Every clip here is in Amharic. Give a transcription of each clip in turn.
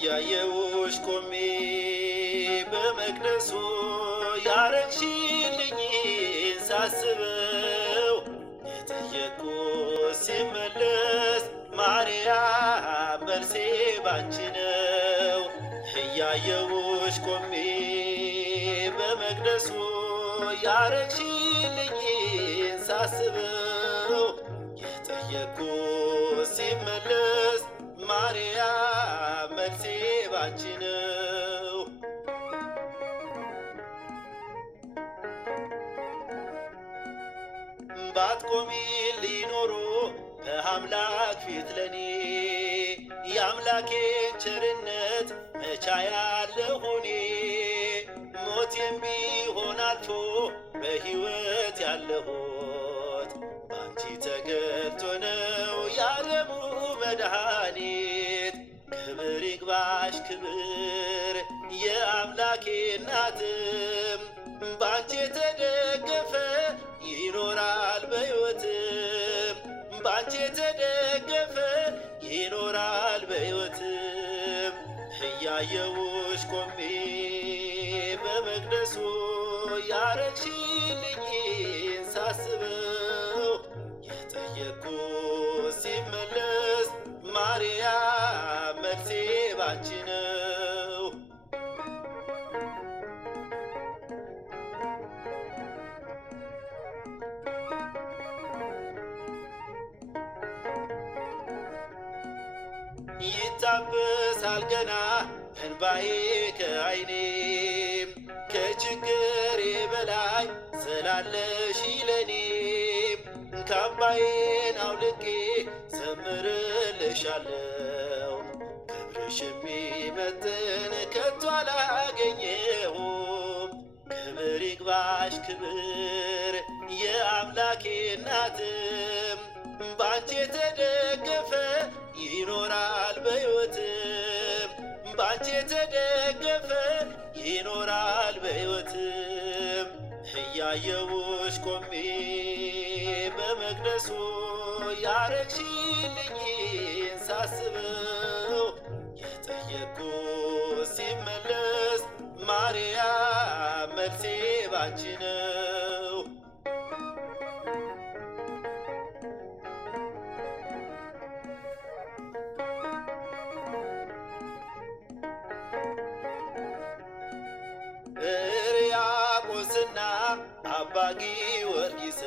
እያየሁሽ ቆሜ በመቅደሱ ያረግሽልኝ ሳስበው የጠየቅኩት ሲመለስ ማርያም መልሴ ባንቺ ነው። እያየሁሽ ቆሜ በመቅደሱ ያረግሽልኝ ሳስበው የጠየቅኩት ሲመለስ ማርያም መልሴ ባንቺ ነው። ባትቆሚልኝ ኖሮ በአምላክ ፊት ለኔ የአምላኬን ቸርነት መቻያለሁ እኔ። ሞቴም ቢሆን አልፎ በሕይወት ያለሁት ባንቺ ተገልጦ ነው የዓለሙ መድኃኒት። ክብር ይግባሽ ክብር የአምላኬ እናትም ባንቺ የተደገፈ ይኖራል በሕይወትም ባንቺ የተደገፈ ይኖራል በሕይወትም። እያየሁሽ ቆሜ በመቅደሱ ያረግሽልኝ ሳስበው የጠየቅኩት ሲመለስ ማርያም መልሴ ባንቺ ነው። ይታበሳል ገና እንባዬ ከዓይኔም ከችግሬ በላይ ስላለሽ ለኔም ካባዬን አውልቄ ዘምርልሻለሁ። ክብርሽ የሚመጥን ከቶ አላገኘሁም። ክብር ይግባሽ ክብር የአምላኬ እናትም ባንቺ የተደገፈ ይኖራል በሕይወትም ባንቺ የተደገፈ ይኖራል በሕይወትም። እያየሁሽ ቆሜ በመቅደሱ ያረግሽልኝ ሳስበው የጠየቅኩት ሲመለስ ማርያም መልሴ ባንቺ ነው። ሕርያቆስና አባ ጊዮርጊስ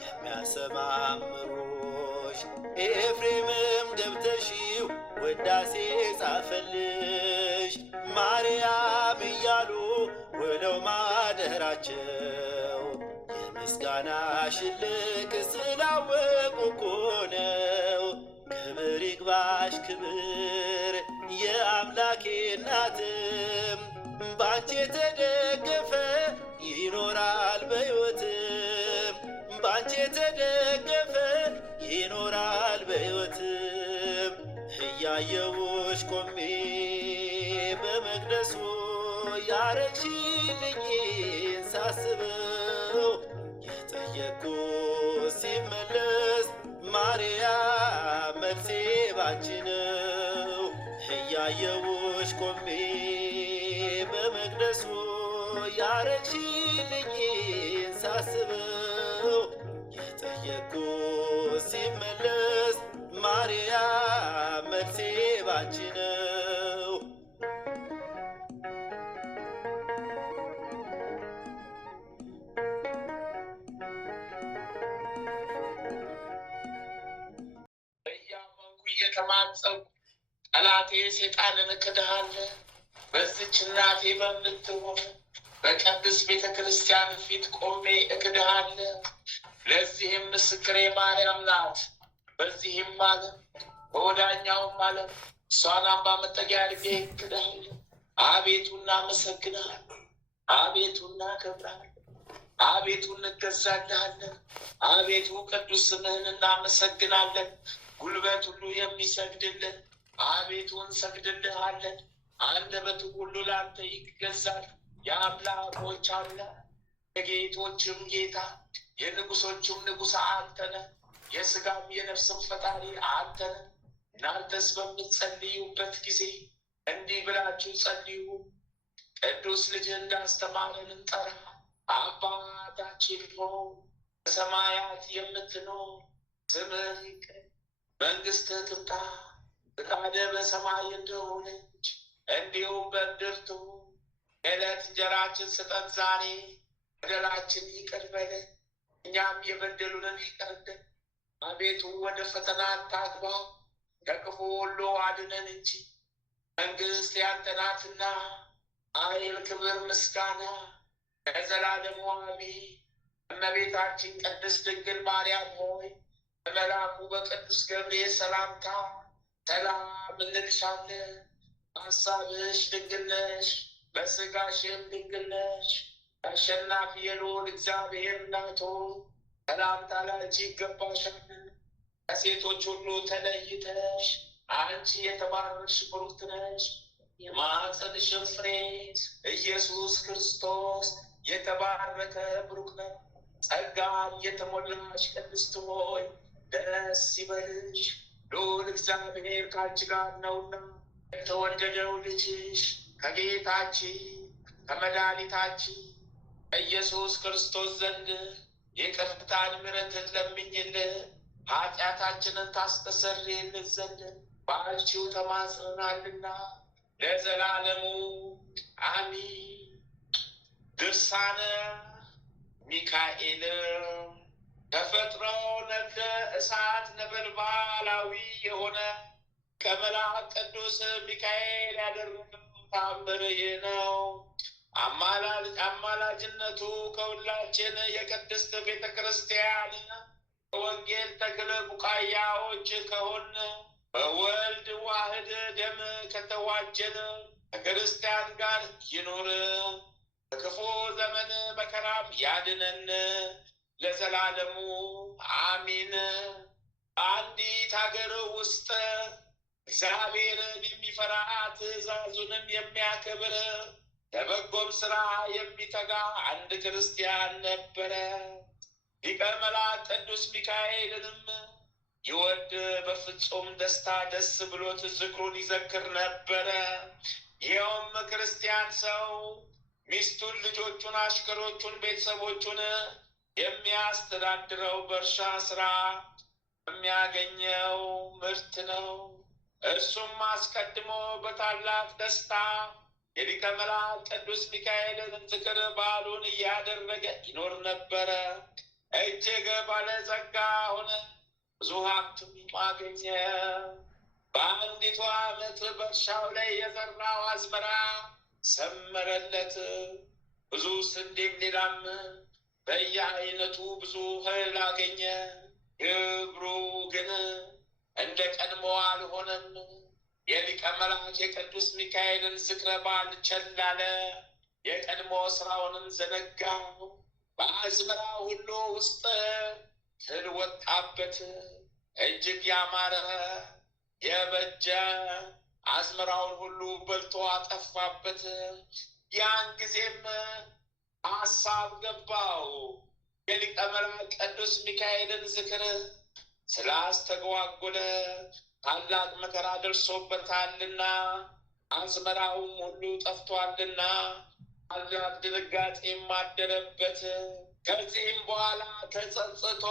የሚያሰማምሩሽ ኤፍሬምም ገብተሽው ውዳሴ ጻፈልሽ። ማርያም እያሉ ውለው ማደራቸው የምስጋናሽን ልክ ስላወቁ እኮ ነው። ክብር ይግባሽ ክብር የአምላኬ እናትም ባንቺ የተደገፈ ይኖራል በሕይወትም ባንቺ የተደገፈ ይኖራል በሕይወትም። እያየሁሽ ቆሜ በመቅደሱ ያረግሽልኝ ሳስበው የጠየቅኩት ሲመለስ ማርያም መልሴ ባንቺ ነው። እያየሁሽ ቆሜ በመቅደሱ ያረግሽልኝ ሳስበው የጠየቅኩት ሲመለስ ማርያም መልሴ ባንቺ ነው። እያመንኩ እየተማጸንኩ ጠላቴ ሰይጣንን እክድሃለሁ በዚች እናቴ በምትሆን በቅድስት ቤተ ክርስቲያን ፊት ቆሜ እክድሃለሁ። ለዚህም ምስክሬ ማርያም ናት። በዚህም ዓለም በወዳኛውም ዓለም እሷን አምባ መጠጊያ አድርጌ እክድሃለሁ። አቤቱ እናመሰግንሃለን፣ አቤቱ እናከብርሃለን፣ አቤቱ እንገዛልሃለን። አቤቱ ቅዱስ ስምህን እናመሰግናለን። ጉልበት ሁሉ የሚሰግድልን አቤቱ እንሰግድልሃለን። አንደበቱ ሁሉ ላንተ ይገዛል። የአምላኮች አምላክ የጌቶችም ጌታ የንጉሶቹም ንጉሥ አንተ ነህ። የሥጋም የነፍስም ፈጣሪ አንተ ነህ። እናንተስ በምትጸልዩበት ጊዜ እንዲህ ብላችሁ ጸልዩ። ቅዱስ ልጅ እንዳስተማረን እንጠራ። አባታችን ሆይ በሰማያት የምትኖር፣ ስምህ ይቀደስ፣ መንግሥትህ ትምጣ፣ ፈቃድህ በሰማይ እንደሆነች እንዲሁም በምድር ትሁን። የዕለት እንጀራችንን ስጠን ዛሬ፣ በደላችን ይቅር በለን እኛም የበደሉንን ይቅር እንደምንል፣ አቤቱ ወደ ፈተና አታግባን ከክፉ ሁሉ አድነን እንጂ መንግሥት ያንተ ናትና፣ ኃይል፣ ክብር፣ ምስጋና ለዘላለሙ አሜን። እመቤታችን ቅድስት ድንግል ማርያም ሆይ በመልአኩ በቅዱስ ገብርኤል ሰላምታ ሰላም እንልሻለን። በሐሳብሽ ድንግል ነሽ፣ በሥጋሽም ድንግል ነሽ። አሸናፊ የልዑል እግዚአብሔር እናት ሆይ ሰላምታ ላንቺ ይገባሻል። ከሴቶች ሁሉ ተለይተሽ አንቺ የተባረክሽ ብሩክት ነሽ። የማኅፀንሽም ፍሬ ኢየሱስ ክርስቶስ የተባረከ ብሩክ ነው። ጸጋን የተሞላሽ ቅድስት ሆይ ደስ ይበልሽ፣ ልዑል እግዚአብሔር ከአንቺ ጋር ነውና የተወደደው ልጅሽ ከጌታችን ከመድኃኒታችን ኢየሱስ ክርስቶስ ዘንድ ይቅርታን ምሕረትን ለምኝልን ኃጢአታችንን ታስተሰርይልን ዘንድ በአንቺው ተማጽነናልና ለዘላለሙ አሜን። ድርሳነ ሚካኤል። ተፈጥሮ ነደ እሳት ነበልባላዊ የሆነ ከመልአክ ቅዱስ ሚካኤል ያደረገው ተአምር ይህ ነው። አማላጅነቱ ከሁላችን የቅድስት ቤተ ክርስቲያን ወንጌል ተክለ ቡቃያዎች ከሆን በወልድ ዋህድ ደም ከተዋጀን ከክርስቲያን ጋር ይኑር፣ በክፉ ዘመን መከራም ያድነን ለዘላለሙ አሚን። በአንዲት ሀገር ውስጥ እግዚአብሔርን የሚፈራ ትእዛዙንም የሚያከብር ለበጎም ስራ የሚተጋ አንድ ክርስቲያን ነበረ። ሊቀ መላእክት ቅዱስ ሚካኤልንም ይወድ በፍጹም ደስታ ደስ ብሎት ዝክሩን ይዘክር ነበረ። ይኸውም ክርስቲያን ሰው ሚስቱን፣ ልጆቹን፣ አሽከሮቹን፣ ቤተሰቦቹን የሚያስተዳድረው በእርሻ ስራ የሚያገኘው ምርት ነው። እርሱም አስቀድሞ በታላቅ ደስታ የሊቀ መላእክት ቅዱስ ሚካኤልን ዝክር በዓሉን እያደረገ ይኖር ነበረ። እጅግ ባለጸጋ ሆነ፣ ብዙ ሀብትም አገኘ። በአንዲቱ ዓመት በእርሻው ላይ የዘራው አዝመራ ሰመረለት። ብዙ ስንዴም ሌላም በየአይነቱ ብዙ እህል አገኘ። ግብሩ ግን እንደ ቀድሞ አልሆነም። የሊቀ መላእክት የቅዱስ ሚካኤልን ዝክረ በዓል ቸል አለ። የቀድሞ ስራውንም ዘነጋው። በአዝመራ ሁሉ ውስጥ ትል ወጣበት። እጅግ ያማረ የበጀ አዝመራውን ሁሉ በልቶ አጠፋበት። ያን ጊዜም ሐሳብ ገባው። የሊቀ መላእክት ቅዱስ ሚካኤልን ዝክር ስላስተጓጎለ ታላቅ መከራ ደርሶበታልና አዝመራውም ሁሉ ጠፍቷልና ታላቅ ድንጋጤም አደረበት። ከዚህም በኋላ ተጸጽቶ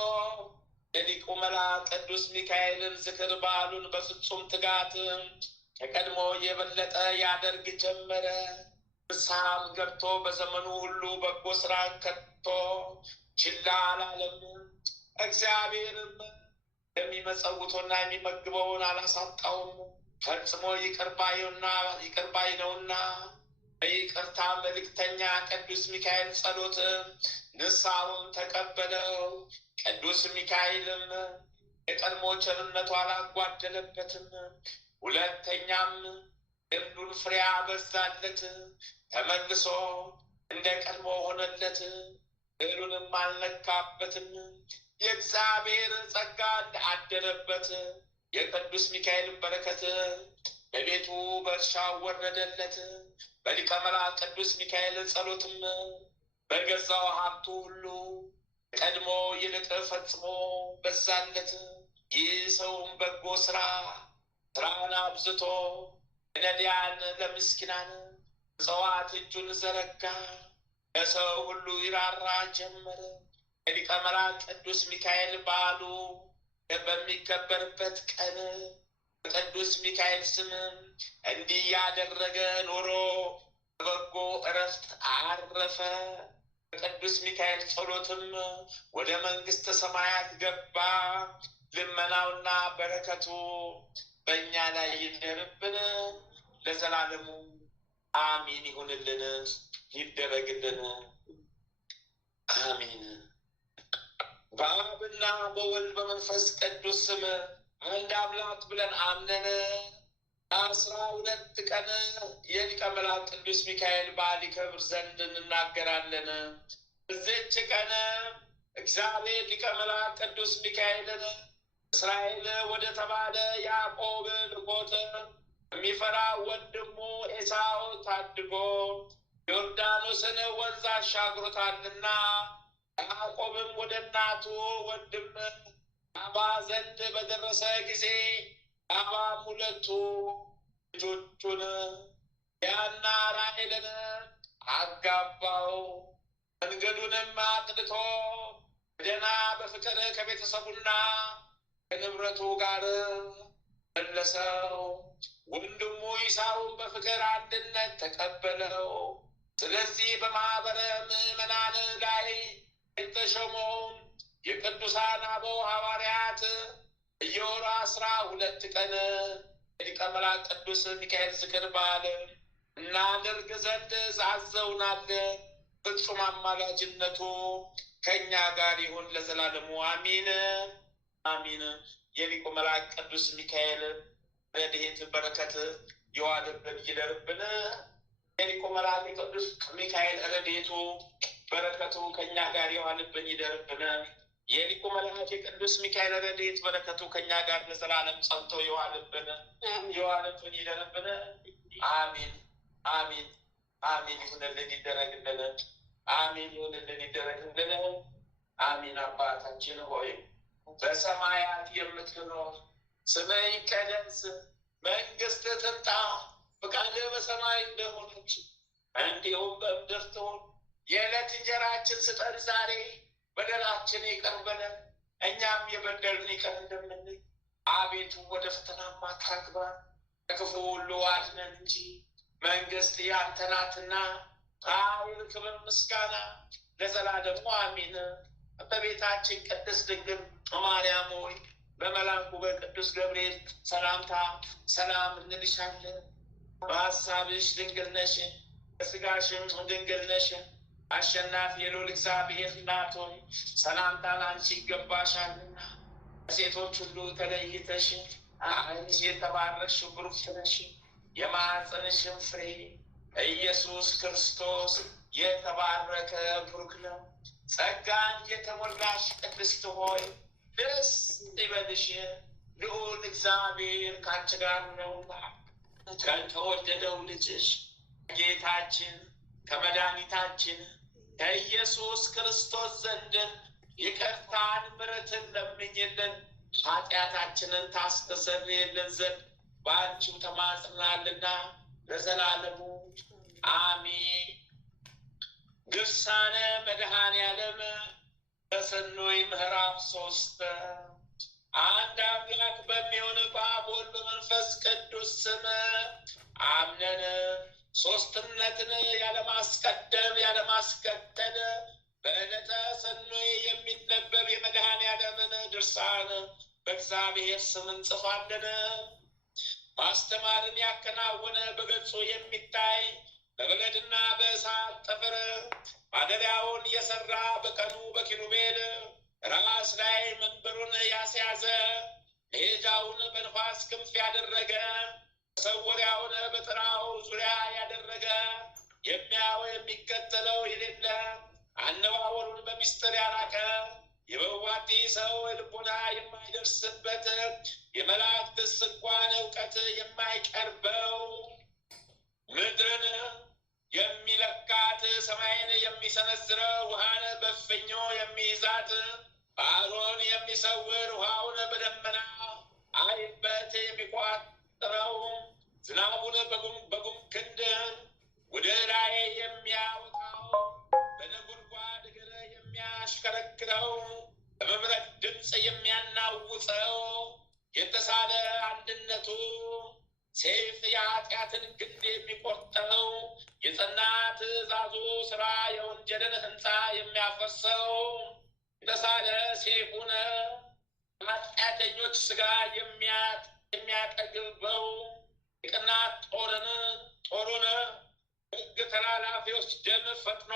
የሊቁ መልአክ ቅዱስ ሚካኤልን ዝክር በዓሉን በፍጹም ትጋት ከቀድሞ የበለጠ ያደርግ ጀመረ። ንስሐም ገብቶ በዘመኑ ሁሉ በጎ ስራን ከቶ ችላ አላለም። እግዚአብሔርም የሚመጸውቶና የሚመግበውን አላሳጣውም። ፈጽሞ ይቅር ባይ ነውና በይቅርታ መልእክተኛ ቅዱስ ሚካኤል ጸሎት ንስሐውን ተቀበለው። ቅዱስ ሚካኤልም የቀድሞ ቸርነቱ አላጓደለበትም። ሁለተኛም ልምዱን ፍሬ አበዛለት። ተመልሶ እንደ ቀድሞ ሆነለት። እህሉንም አልነካበትም። የእግዚአብሔር ጸጋ አደረበት። የቅዱስ ሚካኤል በረከት በቤቱ በእርሻው ወረደለት። በሊቀ መላእክት ቅዱስ ሚካኤል ጸሎትም በገዛው ሀብቱ ሁሉ ቀድሞ ይልቅ ፈጽሞ በዛለት። ይህ ሰውም በጎ ስራን አብዝቶ ለነዳያን ለምስኪናን ምጽዋት እጁን ዘረጋ። ለሰው ሁሉ ይራራ ጀመረ። የሊቀ መላእክት ቅዱስ ሚካኤል በዓሉ በሚከበርበት ቀን በቅዱስ ሚካኤል ስም እንዲህ ያደረገ ኖሮ በበጎ ዕረፍት አረፈ። በቅዱስ ሚካኤል ጸሎትም ወደ መንግሥተ ሰማያት ገባ። ልመናውና በረከቱ በእኛ ላይ ይደርብን ለዘላለሙ አሚን ይሁንልን ይደረግልን አሚን። በአብና በወልድ በመንፈስ ቅዱስ ስም አንድ አምላክ ብለን አምነን 12 ቀን የሊቀ መላእክት ቅዱስ ሚካኤል በዓል ይከብር ዘንድ እንናገራለን። በዚህች ቀን እግዚአብሔር ሊቀ መላእክት ቅዱስ ሚካኤልን እስራኤል ወደ ተባለ ያዕቆብ ልኮት የሚፈራ ወንድሙ ኤሳው ታድጎ ዮርዳኖስን ወንዝ አሻግሮታልና ያዕቆብም ወደ እናቱ ወንድም ላባ ዘንድ በደረሰ ጊዜ ላባም 2 ልጆቹን ልያና ራሔልን አጋባው። መንገዱንም አቅንቶ ደህና በፍቅር ከቤተሰቡና ከንብረቱ ጋር መለሰው። ወንድሙ ኢሳውን በፍቅር አንድነት ተቀበለው። ስለዚህ በማኅበረ ምዕመናን ላይ የተሾመው የቅዱሳን አበው ሐዋርያት በየወሩ 12 ቀን የሊቀ መላእክት ቅዱስ ሚካኤል ዝክር በዓል እናደርግ ዘንድ አዘውናል። ፍጹም አማላጅነቱ ከእኛ ጋር ይሁን ለዘላለሙ አሚን አሚን። የሊቀ መላእክት ቅዱስ ሚካኤል ረድኤት በረከት ይዋልብን ይደርብን። የሊቀ መላእክት ቅዱስ ሚካኤል ረድኤቱ በረከቱ ከእኛ ጋር ይዋልብን ይደርብን። የሊቀ መላእክት ቅዱስ ሚካኤል ረድኤት በረከቱ ከእኛ ጋር ለዘላለም ጸንቶ ይዋልብን ይደርብን። አሚን አሚን አሚን። ይሁንልን ይደረግልን። አሚን ይሁንልን ይደረግልን። አሚን። አባታችን ሆይ በሰማያት የምትኖር ስምህ ይቀደስ፣ መንግሥትህ ትምጣ፣ ፈቃድህ በሰማይ እንደሆነች እንዲሁም በምድር ትሁን። የዕለት እንጀራችንን ስጠን ዛሬ፣ በደላችን ይቅር በለን እኛም የበደሉንን ይቅር እንደምንል። አቤቱ ወደ ፈተና አታግባን ከክፉ ሁሉ አድነን እንጂ መንግሥት ያንተ ናትና ኃይል፣ ክብር፣ ምስጋና ለዘላለሙ አሚን። እመቤታችን ቅድስት ድንግል ማርያም ሆይ በመልአኩ በቅዱስ ገብርኤል ሰላምታ ሰላም እንልሻለን። በሐሳብሽ ድንግል ነሽ፣ በሥጋሽም ድንግል ነሽ። አሸናፊ የልዑል እግዚአብሔር እናት ሆይ ሰላምታ ላንቺ ይገባሻልና ከሴቶች ሁሉ ተለይተሽ አንቺ የተባረክሽ ብሩክት ነሽ። የማኅፀንሽም ፍሬ ኢየሱስ ክርስቶስ የተባረከ ብሩክ ነው። ጸጋን የተሞላሽ ቅድስት ሆይ ደስ ይበልሽ፣ ልዑል እግዚአብሔር ከአንቺ ጋር ነውና ከተወደደው ልጅሽ ጌታችን ከመድኃኒታችን ከኢየሱስ ክርስቶስ ዘንድ ይቅርታን ምሕረትን ለምኝልን ኃጢአታችንን ታስተሰርይልን ዘንድ በአንቺው ተማጽናልና ለዘላለሙ አሚን። ድርሳነ መድኃኔዓለም በሰኑይ ምዕራፍ 3 አንድ አምላክ በሚሆን በአብ ወልድ በመንፈስ ቅዱስ ስም አምነን ሦስትነትን ያለማስቀደም ያለማስከተል በዕለተ ሰኑይ የሚነበብ የመድኃኔዓለምን ድርሳን በእግዚአብሔር ስም እንጽፋለን። ማስተማርን ያከናወነ በገጹ የሚታይ በበገድና በእሳት ጠፈር ማደሪያውን የሠራ በቀኑ በኪሩቤል ራስ ላይ መንበሩን ያስያዘ መሄጃውን በንፋስ ክንፍ ያደረገ መሰወሪያውን በጥራው ዙሪያ ያደረገ የሚያየው የሚከተለው የሌለ አነዋወሩን በሚስጥር ያራቀ የበዋቲ ሰው ልቡና የማይደርስበት የመላእክትስ እንኳን እውቀት የማይቀርበው ምድርን የሚለካት ሰማይን የሚሰነዝረው ውሃን በፍኞ የሚይዛት ባህሩን የሚሰውር ውሃውን በደመና አይበት የሚቋጥረው ዝናቡን በጉም ክንድ ወደ ላይ የሚያወጣው በነጎድጓድ እግር የሚያሽከረክረው በመብረቅ ድምፅ የሚያናውፀው የተሳለ አንድነቱ ሰይፍ የኃጢአትን ግንድ የሚቆርጠው የጸና ትእዛዙ ስራ የወንጀልን ህንፃ የሚያፈርሰው የተሳለ ሰይፉን ኃጢአተኞች ስጋ የሚያጠግበው የቅናት ጦሩን ሕግ ተላላፊዎች ደም ፈጥኖ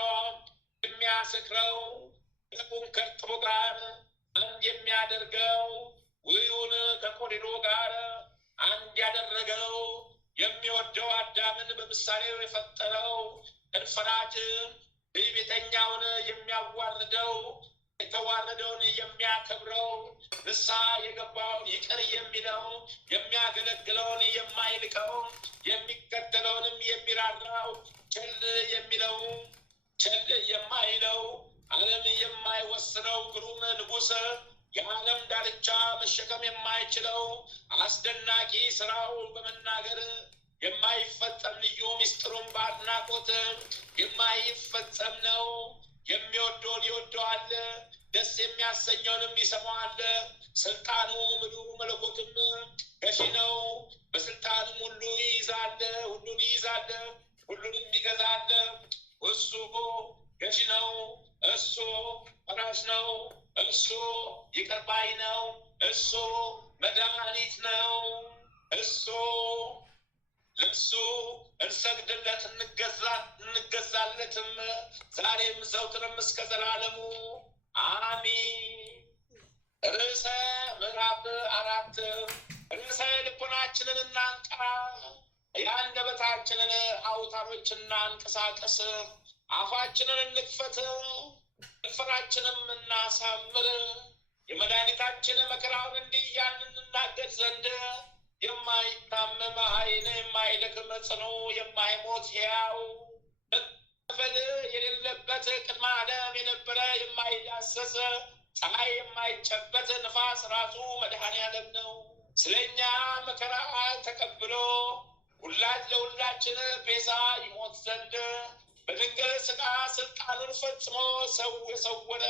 የሚያስክረው ልቡን ከእርጥቡ ጋር አንድ የሚያደርገው ውዩን ከቆሪዶ ጋር አንድ ያደረገው የሚወደው አዳምን በምሳሌው የፈጠረው እንፈራጅ ትዕቢተኛውን የሚያዋርደው የተዋረደውን የሚያከብረው ንስሐ የገባውን ይቅር የሚለው የሚያገለግለውን የማይልቀው የሚከተለውንም የሚራራው ቸል የሚለው ቸል የማይለው ዓለም የማይወስነው ግሩም ንጉሥ የዓለም ዳርቻ መሸከም የማይችለው አስደናቂ ስራው በመናገር የማይፈጸም ልዩ ምስጢሩን በአድናቆት የማይፈጸም ነው። የሚወደውን ይወደዋል፣ ደስ የሚያሰኘውንም ይሰማዋል። ስልጣኑ ምድሩ መለኮትም ገዢ ነው። በስልጣኑም ሁሉ ይይዛል፣ ሁሉን ይይዛል፣ ሁሉንም ይገዛል። እሱ ገዢ ነው፣ እሱ ፈራጅ ነው፣ እሱ ይቅር ባይ ነው፣ እሱ መድኃኒት ነው። እሱ ለእሱ እንሰግድለት እንገዛለትም ዛሬም ዘውትርም እስከ ዘላለሙ አሚን። ርዕሰ ምዕራፍ 4 ርዕሰ ልቡናችንን እናንቃ፣ የአንደበታችንን አውታሮች እናንቀሳቀስ፣ አፋችንን እንክፈት፣ ከንፈራችንም እናሳምር። የመድኃኒታችን መከራውን እንዲህ እያልን እንናገር ዘንድ የማይታመም ኃይል የማይደክም ጽኑ የማይሞት ሕያው መፈል የሌለበት ቅድመ ዓለም የነበረ የማይዳሰስ ፀሐይ የማይጨበት ንፋስ ራሱ መድኃኔ ዓለም ነው። ስለኛ መከራ ተቀብሎ ለሁላችን ቤዛ ይሞት ዘንድ በድንግል ሥጋ ስልጣኑን ፈጽሞ ሰው የሰወረ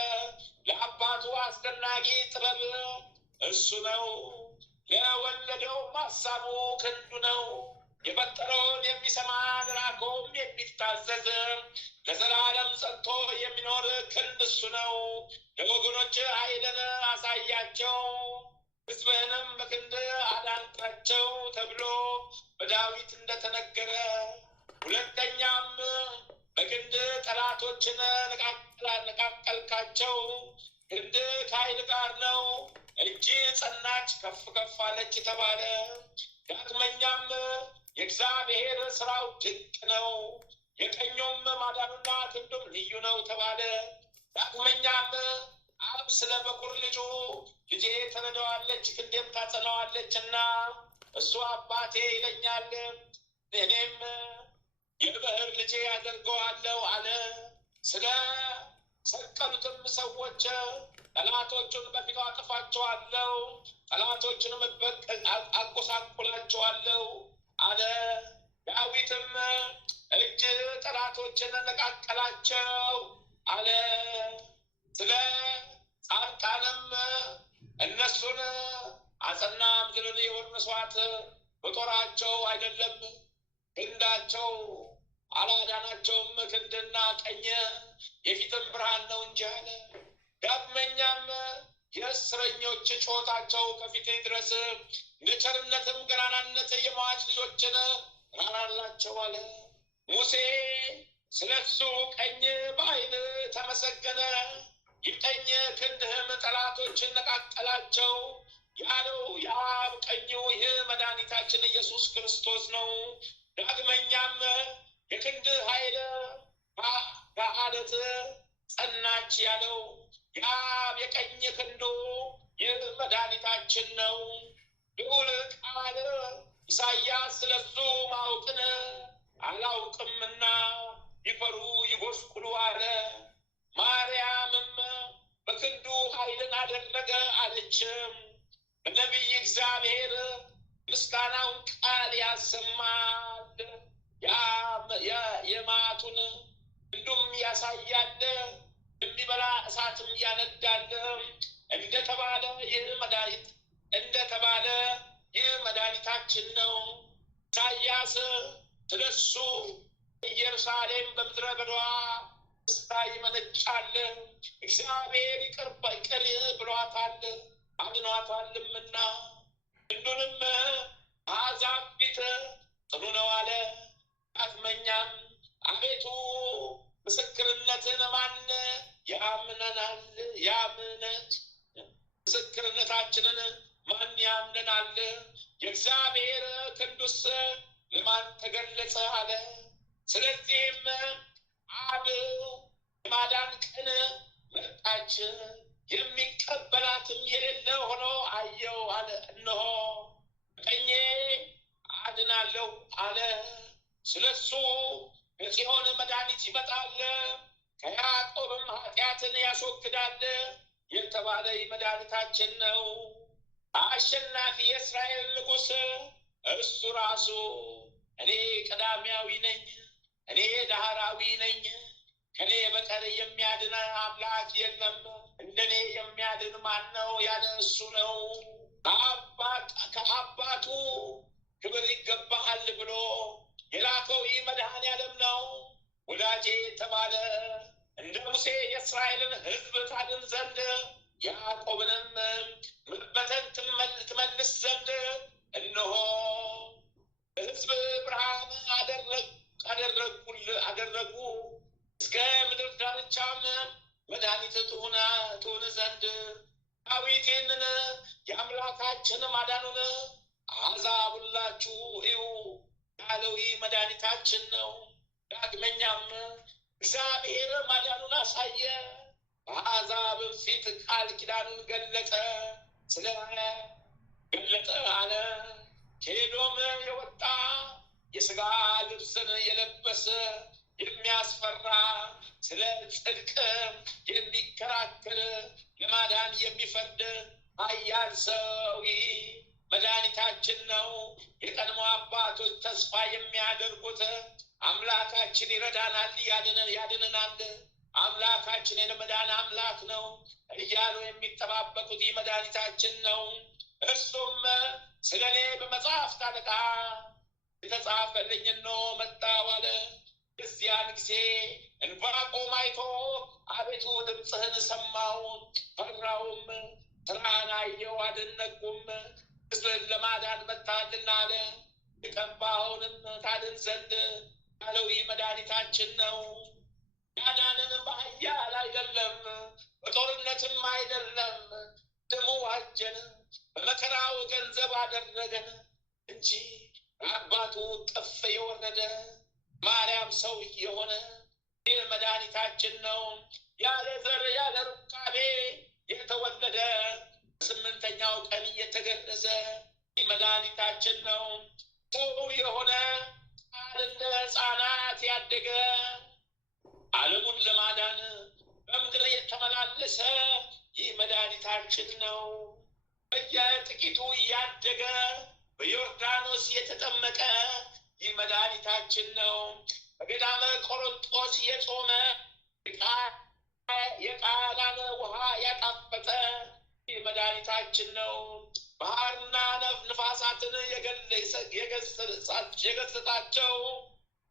ለአባቱ አስደናቂ ጥበብ እሱ ነው። ለወለደው ሐሳቡ ክንዱ ነው። የፈጠረውን የሚሰማ ለላከውም የሚታዘዝ ለዘላለም ጸንቶ የሚኖር ክንድ እሱ ነው። ለወገኖች ኃይልን አሳያቸው፣ ሕዝብህንም በክንድ አዳንቃቸው ተብሎ በዳዊት እንደተነገረ፣ ሁለተኛም በክንድ ጠላቶችን ነቃቀልካቸው። ክንድ ከኃይል ጋር ነው፣ እጅ ጸናች ከፍ ከፍ አለች ተባለ። ዳግመኛም የእግዚአብሔር ስራው ድንቅ ነው፣ የቀኙም ማዳኑና ክንዱም ልዩ ነው ተባለ። ዳግመኛም አብ ስለ በኩር ልጁ ልጄ ትረዳዋለች ክንዴም ታጸናዋለች እና እሱ አባቴ ይለኛል፣ እኔም የባሕር ልጄ ያደርገዋለሁ አለ። ስለ ሰቀሉትም ሰዎች ጠላቶቹን በፊቱ አጠፋቸዋለሁ፣ ጠላቶቹንም አጎሳቁላቸዋለሁ አለ። ዳዊትም እጅ ጠላቶችን ነቃቀላቸው አለ። ስለ ጻድቃንም እነሱን አጸና፣ ምድርን የወረሷት በጦራቸው አይደለም ክንዳቸው አላዳናቸውም፣ ክንድና ቀኝ የፊትም ብርሃን ነው እንጂ አለ። ዳግመኛም የእስረኞች ጩኸታቸው ከፊት ድረስ እንደ ቸርነትም ገናናነት የሟች ልጆችን ራራላቸው አለ። ሙሴ ስለ እሱ ቀኝ በኃይል ተመሰገነ፣ ይቀኝ ክንድህም ጠላቶችን ነቃቀላቸው ያለው የአብ ቀኙ ይህ መድኃኒታችን ኢየሱስ ክርስቶስ ነው። ዳግመኛም የክንድ ኃይል ከአለት ጸናች ያለው የአብ የቀኝ ክንዱ ይህ መድኃኒታችን ነው። ልዑል ቃል ኢሳይያስ ስለሱ ማወቅን አላውቅምና ይፈሩ ይጎስቁሉ አለ። ማርያምም በክንዱ ኃይልን አደረገ አለች። በነቢይ እግዚአብሔር ምስጋናውን ቃል ያሰማል። የማቱን እንዱም ያሳያል። የሚበላ እሳትም ያነዳል። እንደተባለ ይህ መድኃኒታችን ነው። ኢሳይያስ ስለሱ ኢየሩሳሌም በምድረ በዳዋ ደስታ ይመነጫል፣ እግዚአብሔር ይቅር ብሏታል አድኗታልምና፣ ክንዱንም አሕዛብ ፊት ጽኑ ነው አለ። ዳግመኛም አቤቱ ምስክርነትን ማን ያምነናል? ምስክርነታችንን ማን ያምነናል? የእግዚአብሔር ክንዱስ ለማን ተገለጸ አለ። ስለዚህም አብ የማዳን ቀን መጣች፣ የሚቀበላትም የሌለ ሆኖ አየው አለ። እነሆ በቀኜ አድናለሁ አለ። ስለሱ ከጽዮን መድኃኒት ይመጣል፣ ከያዕቆብም ኃጢአትን ያስወግዳል የተባለ መድኃኒታችን ነው። አሸናፊ የእስራኤል ንጉሥ እርሱ ራሱ እኔ ቀዳሚያዊ ነኝ፣ እኔ ዳህራዊ ነኝ፣ ከኔ በቀር የሚያድን አምላክ የለም፣ እንደኔ የሚያድን ማን ነው ያለ እሱ ነው። ከአባቱ ክብር ይገባሃል ብሎ የላከው ይህ መድኃኔዓለም ነው። ወዳጄ የተባለ እንደ ሙሴ የእስራኤልን ሕዝብ ታድን ዘንድ ያዕቆብንም መበተን ትመልስ ዘንድ እነሆ ሕዝብ ብርሃን አደረጉ እስከ ምድር ዳርቻም መድኃኒት ትሁን ዘንድ። ዳዊት ይህንን የአምላካችን ማዳኑን አሕዛብ ሁላችሁ እዩ ያለው ይህ መድኃኒታችን ነው። ዳግመኛም እግዚአብሔር ማዳኑን አሳየ፣ በአሕዛብ ፊት ቃል ኪዳኑን ገለጠ አለ። ከኤዶም የወጣ የሥጋ ልብስን የለበሰ የሚያስፈራ ስለ ጽድቅ የሚከራከር ለማዳን የሚፈርድ ኃያል ሰው መድኃኒታችን ነው። የቀድሞ አባቶች ተስፋ የሚያደርጉት አምላካችን ይረዳናል፣ ያድነናል፣ አምላካችን የመዳን አምላክ ነው እያሉ የሚጠባበቁት ይህ መድኃኒታችን ነው። እርሱም ስለ እኔ በመጽሐፍት አለቃ የተጻፈልኝ ነው መጣሁ አለ። በዚያን ጊዜ ዕንባቆም አይቶ አቤቱ ድምፅህን ሰማሁ፣ ፈራሁም፣ ስራህን አየሁ አደነቅሁም፣ ሕዝብህን ለማዳን መጥተሃልና አለ። የቀባኸውንም ታድን ዘንድ ያለው ይህ መድኃኒታችን ነው። ያዳንን በኃያል አይደለም፣ በጦርነትም አይደለም፣ ደሙ ዋጀን፣ በመከራው ገንዘብ አደረገን እንጂ አባቱ ጠፍ የወረደ ማርያም ሰው የሆነ ይህ መድኃኒታችን ነው። ያለ ዘር ያለ ሩካቤ የተወለደ በስምንተኛው ቀን እየተገረዘ ይህ መድኃኒታችን ነው። ሰው የሆነ እንደ ሕፃናት ያደገ ዓለሙን ለማዳን በምድር የተመላለሰ ይህ መድኃኒታችን ነው። በየጥቂቱ እያደገ በዮርዳኖስ የተጠመቀ ይህ መድኃኒታችን ነው። በገዳመ ቆሮንጦስ የጾመ የቃላን ውሃ ያጣፈጠ ይህ መድኃኒታችን ነው። ባህርና ንፋሳትን የገሰጻቸው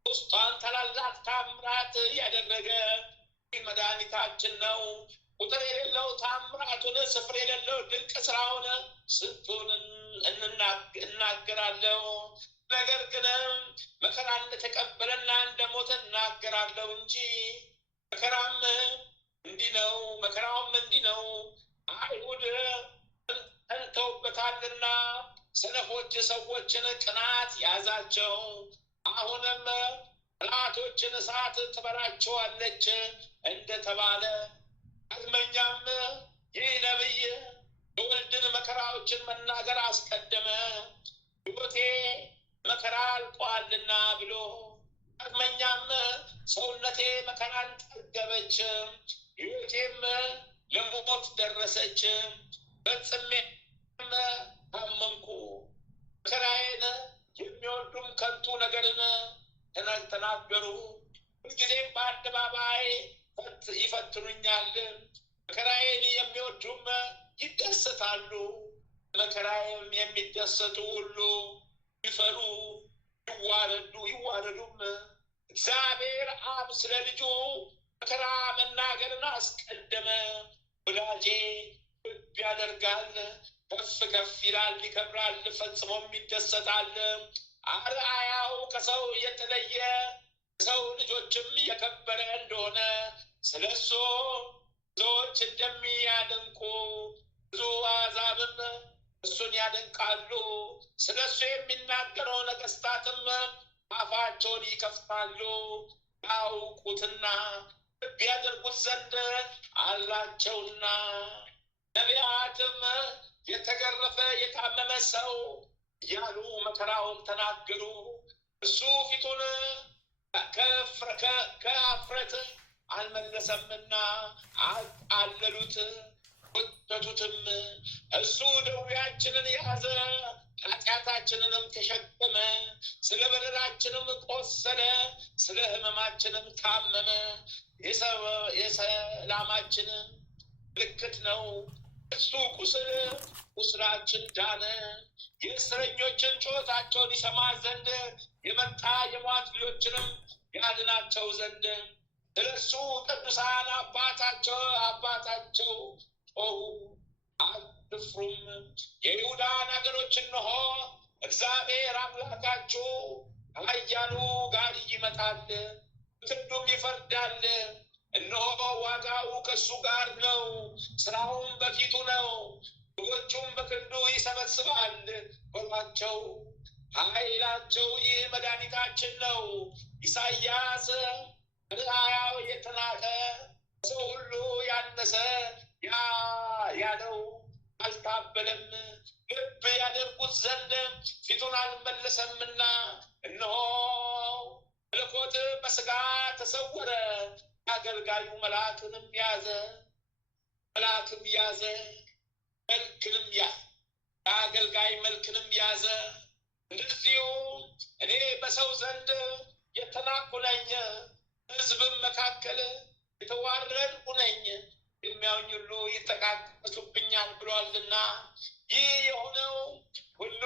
ውስጧን ታላላቅ ታምራት ያደረገ ይህ መድኃኒታችን ነው። ቁጥር የሌለው ታምራቱን፣ ስፍር የሌለው ድንቅ ስራውን ስንቱን እናገራለሁ። ነገር ግን መከራ እንደተቀበለና እንደሞተ እናገራለሁ እንጂ መከራውም እንዲህ ነው። አይሁድ ተንተውበታልና ሰነፎች ሰዎችን ቅናት ያዛቸው። አሁንም ጠላቶችን እሳት ትበላቸዋለች እንደተባለ ዳግመኛም ይህ ነቢይ የወልድን መከራዎችን መናገር አስቀደመ። ሕይወቴ መከራ አልቋልና ብሎ ዳግመኛም ሰውነቴ መከራን ጠገበች፣ ሕይወቴም ለሞት ደረሰች፣ ፈጽሜም ታመምኩ መከራዬን የሚወዱም ከንቱ ነገርን ተናገሩ። ሁልጊዜም በአደባባይ ይፈትኑኛል። መከራዬን የሚወዱም ይደሰታሉ። መከራዬም የሚደሰቱ ሁሉ ይፈሩ ይዋረዱም። እግዚአብሔር አብ ስለ ልጁ መከራ መናገርን አስቀደመ። ወዳጄ ልብ ያደርጋል፣ ከፍ ከፍ ይላል፣ ይከብራል፣ ፈጽሞም ይደሰታል። አርአያው ከሰው የተለየ ሰው ልጆችም የከበረ እንደሆነ ስለሱ ብዙዎች እንደሚያደንቁ ብዙ አሕዛብም እሱን ያደንቃሉ። ስለሱ የሚናገረው ነገሥታትም አፋቸውን ይከፍታሉ። ያውቁትና ልብ ያደርጉት ዘንድ አላቸውና። ነቢያትም የተገረፈ የታመመ ሰው እያሉ መከራውን ተናገሩ። እሱ ፊቱን ከአፍረት አልመለሰምና አቃለሉት፣ ወተቱትም። እሱ ደዌያችንን ያዘ፣ ኃጢአታችንንም ተሸከመ። ስለ በደላችንም ቆሰለ፣ ስለ ሕመማችንም ታመመ። የሰላማችን ምልክት ነው። እሱ ቁስላችን ዳነ። የእስረኞችን ጩኸታቸውን ይሰማ ዘንድ የመጣ የሟች ልጆችንም ያድናቸው ዘንድ ስለ እሱ ቅዱሳን አባታቸው ጮኹ፣ አትፍሩም። የይሁዳ ነገሮች እነሆ እግዚአብሔር አምላካችሁ ከኃያሉ ጋር ይመጣል፣ በክንዱም ይፈርዳል። እነሆ ዋጋው ከእሱ ጋር ነው፣ ስራውም በፊቱ ነው። በጎቹም በክንዱ ይሰበስባል በሏቸው። ኃይላቸው ይህ መድኃኒታችን ነው። ኢሳይያስ ርአያው የተናቀ ሰው ሁሉ ያነሰ ያለው አልታበለም። ልብ ያደርጉት ዘንድ ፊቱን አልመለሰምና እነሆ መለኮት በሥጋ ተሰወረ። አገልጋዩ መልአክም ያዘ፣ የአገልጋይ መልክንም ያዘ። እንደዚሁ እኔ በሰው ዘንድ የተናቅሁ ነኝ፣ ሕዝብም መካከል የተዋረድኩ ነኝ፣ የሚያዩኝ ሁሉ ይጠቃቀሱብኛል ብሏልና። ይህ የሆነው ሁሉ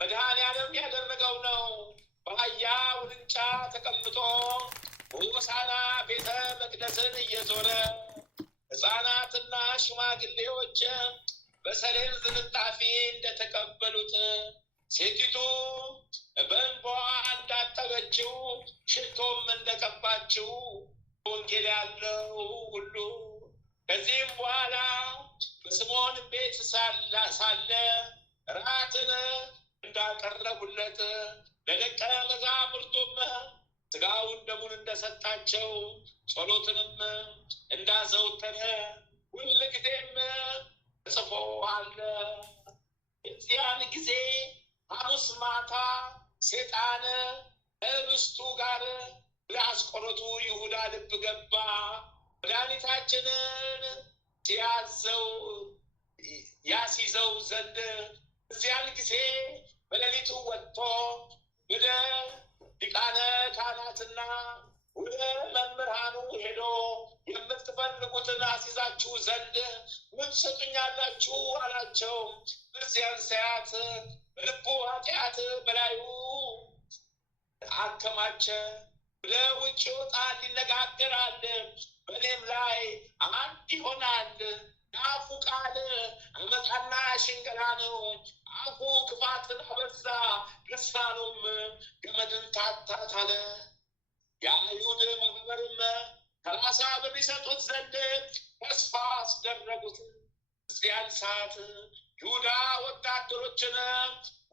መድኃኔዓለም ያደረገው ነው። በአህያ ውርንጫ ተቀምጦ ሆሳዕና ቤተ መቅደስን እየዞረ ሕፃናትና ሽማግሌዎች በሰሌን ዝንጣፊ እንደተቀበሉት፣ ሴቲቱ በእንባዋ እንዳጠበችው፣ ሽቶም እንደቀባችው ወንጌል ያለው ሁሉ ከዚህም በኋላ በስምዖን ቤት ሳለ ራትን እንዳቀረቡለት ለደቀ መዛሙርቱም ሥጋውን ደሙን እንደሰጣቸው ጸሎትንም እንዳዘወተረ ሁልጊዜም ተጽፎ አለ። የዚያን ጊዜ ሐሙስ ማታ ሰይጣን ከኅብስቱ ጋር ወደ አስቆሮቱ ይሁዳ ልብ ገባ። መድኃኒታችንን ያስይዘው ዘንድ እዚያን ጊዜ በሌሊቱ ወጥቶ ወደ ሊቃነ ካህናትና ወደ መምህራኑ ሄዶ የምትፈልጉትን አስይዛችሁ ዘንድ ምን ትሰጡኛላችሁ አላቸው። በዚያን ሰዓት በልቡ ኃጢአት በላዩ አከማቸ። ወደ ውጭ ይወጣል፣ ይነጋገራል፣ በእኔም ላይ አንድ ይሆናል። የአፉ ቃል አመፃና ሽንገላ ነው። አፉ ክፋትን አበዛ፣ ልሳኑም ገመድን ታታት አለ። የአይሁድ ማህበርም 30 ብር ይሰጡት ዘንድ ተስፋ አስደረጉት። በዚያን ሰዓት ይሁዳ ወታደሮችን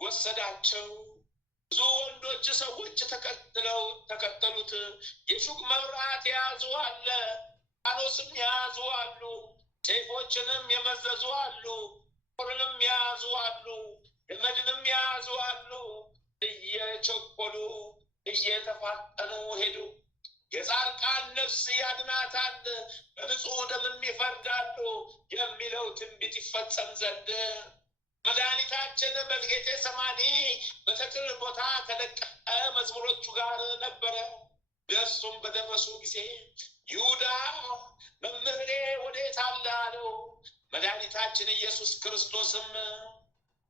ወሰዳቸው። ብዙ ወንዶች ሰዎች ተከተሉት። የሹቅ መብራት የያዙ አለ፣ ፋኖስም የያዙ አሉ፣ ሰይፎችንም የመዘዙ አሉ፣ ጦርንም የያዙ አሉ፣ ገመድንም የያዙ አሉ። እየቸኮሉ እየተፋጠኑ ሄዱ። የጻድቃን ነፍስ ያድናታል፣ በንጹሕ ደምም ይፈርዳሉ የሚለው ትንቢት ይፈጸም ዘንድ መድኃኒታችን በጌቴሰማኒ በተክል ቦታ ከደቀ መዝሙሮቹ ጋር ነበረ። እርሱም በደረሱ ጊዜ ይሁዳ መምህሬ ወዴት አለ አለው። መድኃኒታችን ኢየሱስ ክርስቶስም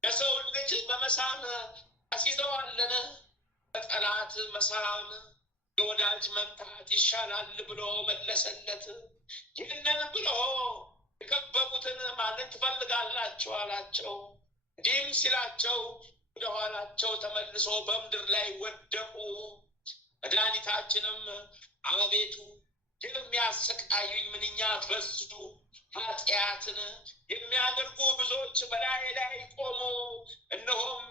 የሰው ልጅ በመሳም አስይዘዋለን፣ በጠላት መሳም የወዳጅ መምታት ይሻላል ብሎ መለሰለት። ይህንን ብሎ የከበቡትን ማንን ትፈልጋላችሁ አላቸው። እንዲህም ሲላቸው ወደ ኋላቸው ተመልሶ በምድር ላይ ወደቁ። መድኃኒታችንም አቤቱ የሚያሰቃዩኝ ምንኛ በዙ፣ ኃጢአትን የሚያደርጉ ብዙዎች በላዬ ላይ ቆሙ። እነሆም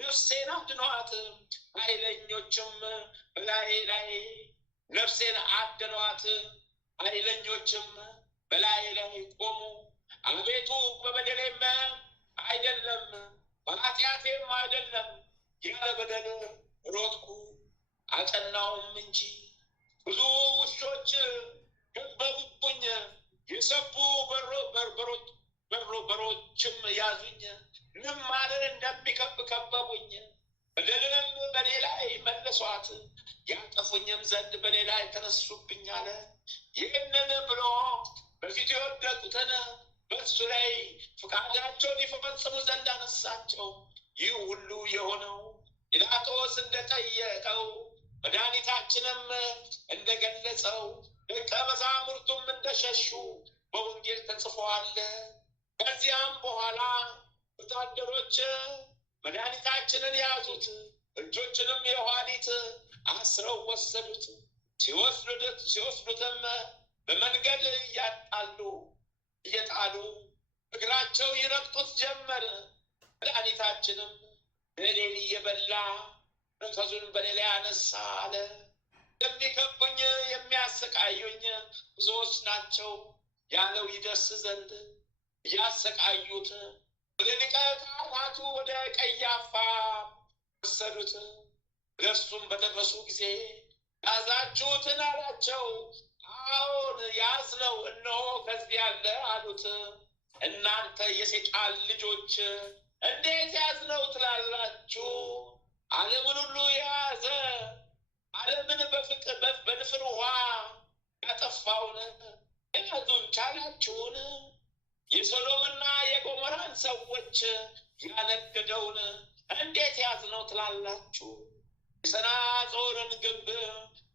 ነፍሴን አድኗት፣ ኃይለኞችም በላዬ ላይ ነፍሴን አድኗት፣ ኃይለኞችም በላዬ ላይ ቆሙ። አቤቱ በበደሌም አይደለም በኃጢአቴም አይደለም፣ ያለ በደል ሮጥኩ አጸናውም እንጂ። ብዙ ውሾች ከበቡብኝ፣ የሰቡ በሮችም ያዙኝ። ንማርን እንደሚከብ ከበቡኝ፣ በደልንም በኔ ላይ መለሷት፣ ያጠፉኝም ዘንድ በኔ ላይ ተነሱብኝ አለ። ይህንን ብሎ በፊቱ የወደቁትን በእሱ ላይ ፍቃዳቸውን ይፈጽሙ ዘንድ አነሳቸው። ይህ ሁሉ የሆነው ጲላጦስ እንደጠየቀው መድኃኒታችንም እንደገለጸው ደቀ መዛሙርቱም እንደሸሹ በወንጌል ተጽፏል። ከዚያም በኋላ ወታደሮች መድኃኒታችንን ያዙት፣ እጆችንም የኋሊት አስረው ወሰዱት። ሲወስዱትም በመንገድ እየጣሉ እግራቸው ይረግጡት ጀመር። መድኃኒታችንም እኔን እየበላ ነፈሱን በኔ ላይ አነሳ አለ። የሚከቡኝ የሚያሰቃዩኝ ብዙዎች ናቸው ያለው ይደርስ ዘንድ እያሰቃዩት ወደ ሊቀ ካህናቱ ወደ ቀያፋ ወሰዱት። እርሱም በደረሱ ጊዜ ያዛችሁትን አላቸው። አዎን ያዝነው፣ እነሆ ከዚህ ያለ አሉት። እናንተ የሰይጣን ልጆች እንዴት ያዝነው ትላላችሁ? ዓለምን ሁሉ የያዘ ዓለምን በንፍር ውሃ ያጠፋውን ያዙን ቻላችሁን? የሶዶምና የጎሞራን ሰዎች ያነደደውን እንዴት ያዝነው ትላላችሁ? የሰናዖርን ግንብ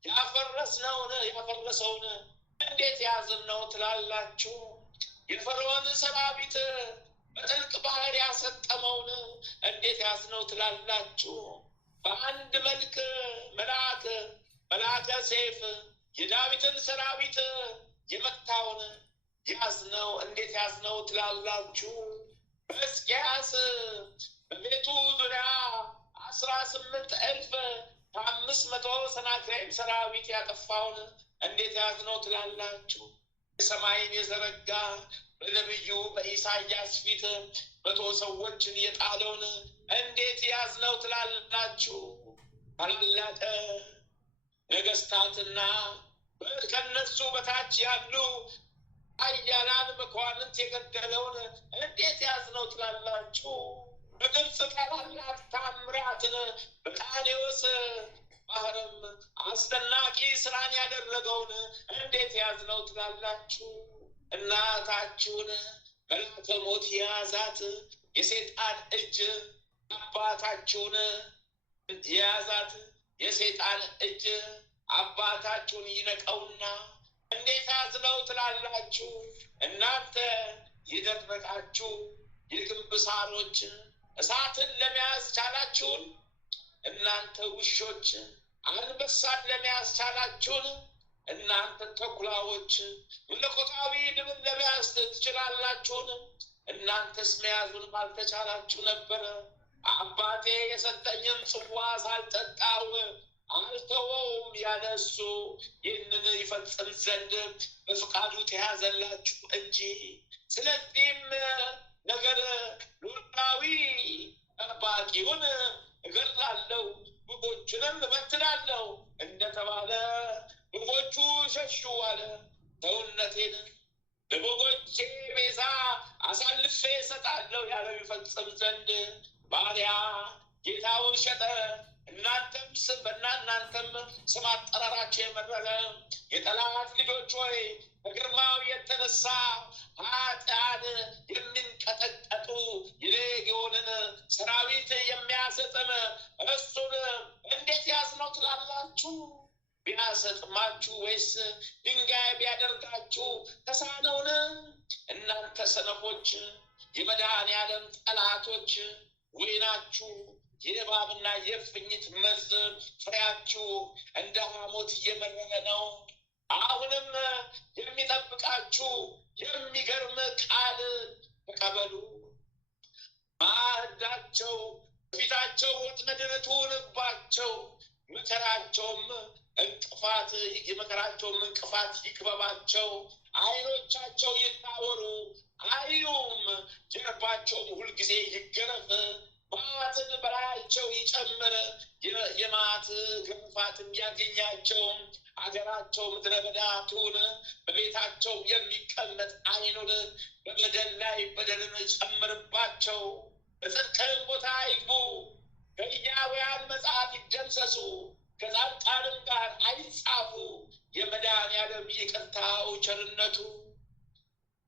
ያፈረሰውን እንዴት ያዝነው ትላላችሁ? የፈርዖን ሰራዊት በጥልቅ ባህር ያሰጠመውን እንዴት ያዝነው ትላላችሁ? በአንድ መልአከ ሰይፍ የዳዊትን ሰራዊት የመታውን ያዝነው እንዴት ያዝነው ትላላችሁ? ሕዝቅያስ በቤቱ ዙሪያ 18,500 ሰናክሬም ሰራዊት ያጠፋውን እንዴት ያዝነው ትላላችሁ? ሰማይን የዘረጋ በነቢዩ በኢሳያስ ፊት 100 ሰዎችን የጣለውን እንዴት ያዝነው ትላላችሁ? ታላላቅ ነገስታትና ከነሱ በታች ያሉ ኃያላን መኳንንት የገደለውን እንዴት ያዝነው ትላላችሁ? በግብፅ ታላላቅ ታምራትን በጣኔዎስ ባህርም አስደናቂ ስራን ያደረገውን እንዴት ያዝነው ትላላችሁ? እናታችሁን መልአከ ሞት የያዛት የሰይጣን እጅ አባታችሁን የያዛት የሰይጣን እጅ አባታችሁን ይነቀውና እንዴት ያዝነው ትላላችሁ? እናንተ የደረቃችሁ የግንብ ሳሮች እሳትን ለመያዝ ቻላችሁን? እናንተ ውሾች አንበሳን ለመያዝ ቻላችሁን? እናንተ ተኩላዎች መለኮታዊ ንብን ለመያዝ ትችላላችሁን? እናንተስ መያዙን ባልተቻላችሁ ነበረ። አባቴ የሰጠኝን ጽዋ ሳልጠጣው አልተወውም ያለ እሱ ይህንን ይፈጽም ዘንድ በፍቃዱ ተያዘላችሁ እንጂ። ስለዚህም ነገር ሉዓላዊ ጠባቂውን እገድላለሁ፣ በጎቹንም እበትናለሁ እንደተባለ በጎቹ ሸሹ አለ። ሰውነቴን ለበጎቼ ቤዛ አሳልፌ እሰጣለሁ ያለው ይፈጽም ዘንድ ባሪያ ጌታውን ሸጠ። እናንተም እናንተም ስም አጠራራችሁ የመረረ የጠላት ልጆች ሆይ ከግርማው የተነሳ ኃጥአን የሚንቀጠቀጡ የሌጊዮንን ሰራዊት የሚያሰጥም እሱን እንዴት ያዝነው ትላላችሁ? ቢያሰጥማችሁ ወይስ ድንጋይ ቢያደርጋችሁ ተሳነውን? እናንተ ሰነፎች፣ የመድኃኔዓለም ጠላቶች ወይናችሁ የእባብና የእፉኝት መርዝ ፍሬያችሁ እንደ ሐሞት እየመረረ ነው። አሁንም የሚጠብቃችሁ የሚገርም ቃል ተቀበሉ። ማዕዳቸው በፊታቸው ወጥመድን ትሁንባቸው፣ የመከራቸውም እንቅፋት ይክበባቸው። ዓይኖቻቸው ይታወሩ አዩም፣ ጀርባቸውም ሁልጊዜ ይገረፍ። መዓትን በላያቸው ይጨምር፣ የመዓት ግርፋትም ያገኛቸው። አገራቸው ምድረ በዳ ትሁን፣ በቤታቸው የሚቀመጥ አይኑር። በበደል ላይ በደልን ጨምርባቸው፣ በጽድቅም ቦታ ይግቡ። ከሕያውያን መጽሐፍ ይደምሰሱ፣ ከጻድቃንም ጋር አይጻፉ። የመድኃኔዓለም ይቅርታው ቸርነቱ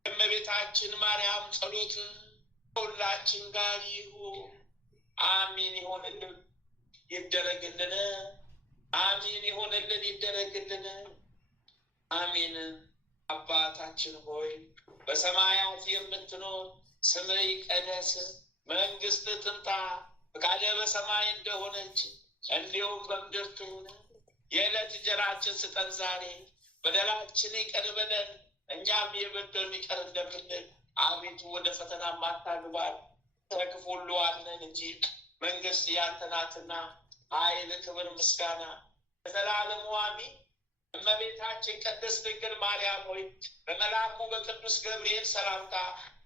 የእመቤታችን ማርያም ጸሎት ሁላችን ጋር ይሁን። አሚን ይሆንልን ይደረግልን። አሚን ይሆንልን ይደረግልን። አሚን። አባታችን ሆይ በሰማያት የምትኖር ስምህ ይቀደስ፣ መንግሥትህ ትምጣ፣ ፈቃድህ በሰማይ እንደሆነች እንዲሁም በምድር ትሁን። የዕለት እንጀራችንን ስጠን ዛሬ፣ በደላችንን ይቅር በለን እኛም የበደሉንን ይቅር እንደምንል። አቤቱ ወደ ፈተና አታግባን ከክፉ ሁሉ አድነን እንጂ መንግሥት ያንተ ናትና፣ ኃይል፣ ክብር፣ ምስጋና ለዘላለሙ አሜን። እመቤታችን ቅድስት ድንግል ማርያም ሆይ በመልአኩ በቅዱስ ገብርኤል ሰላምታ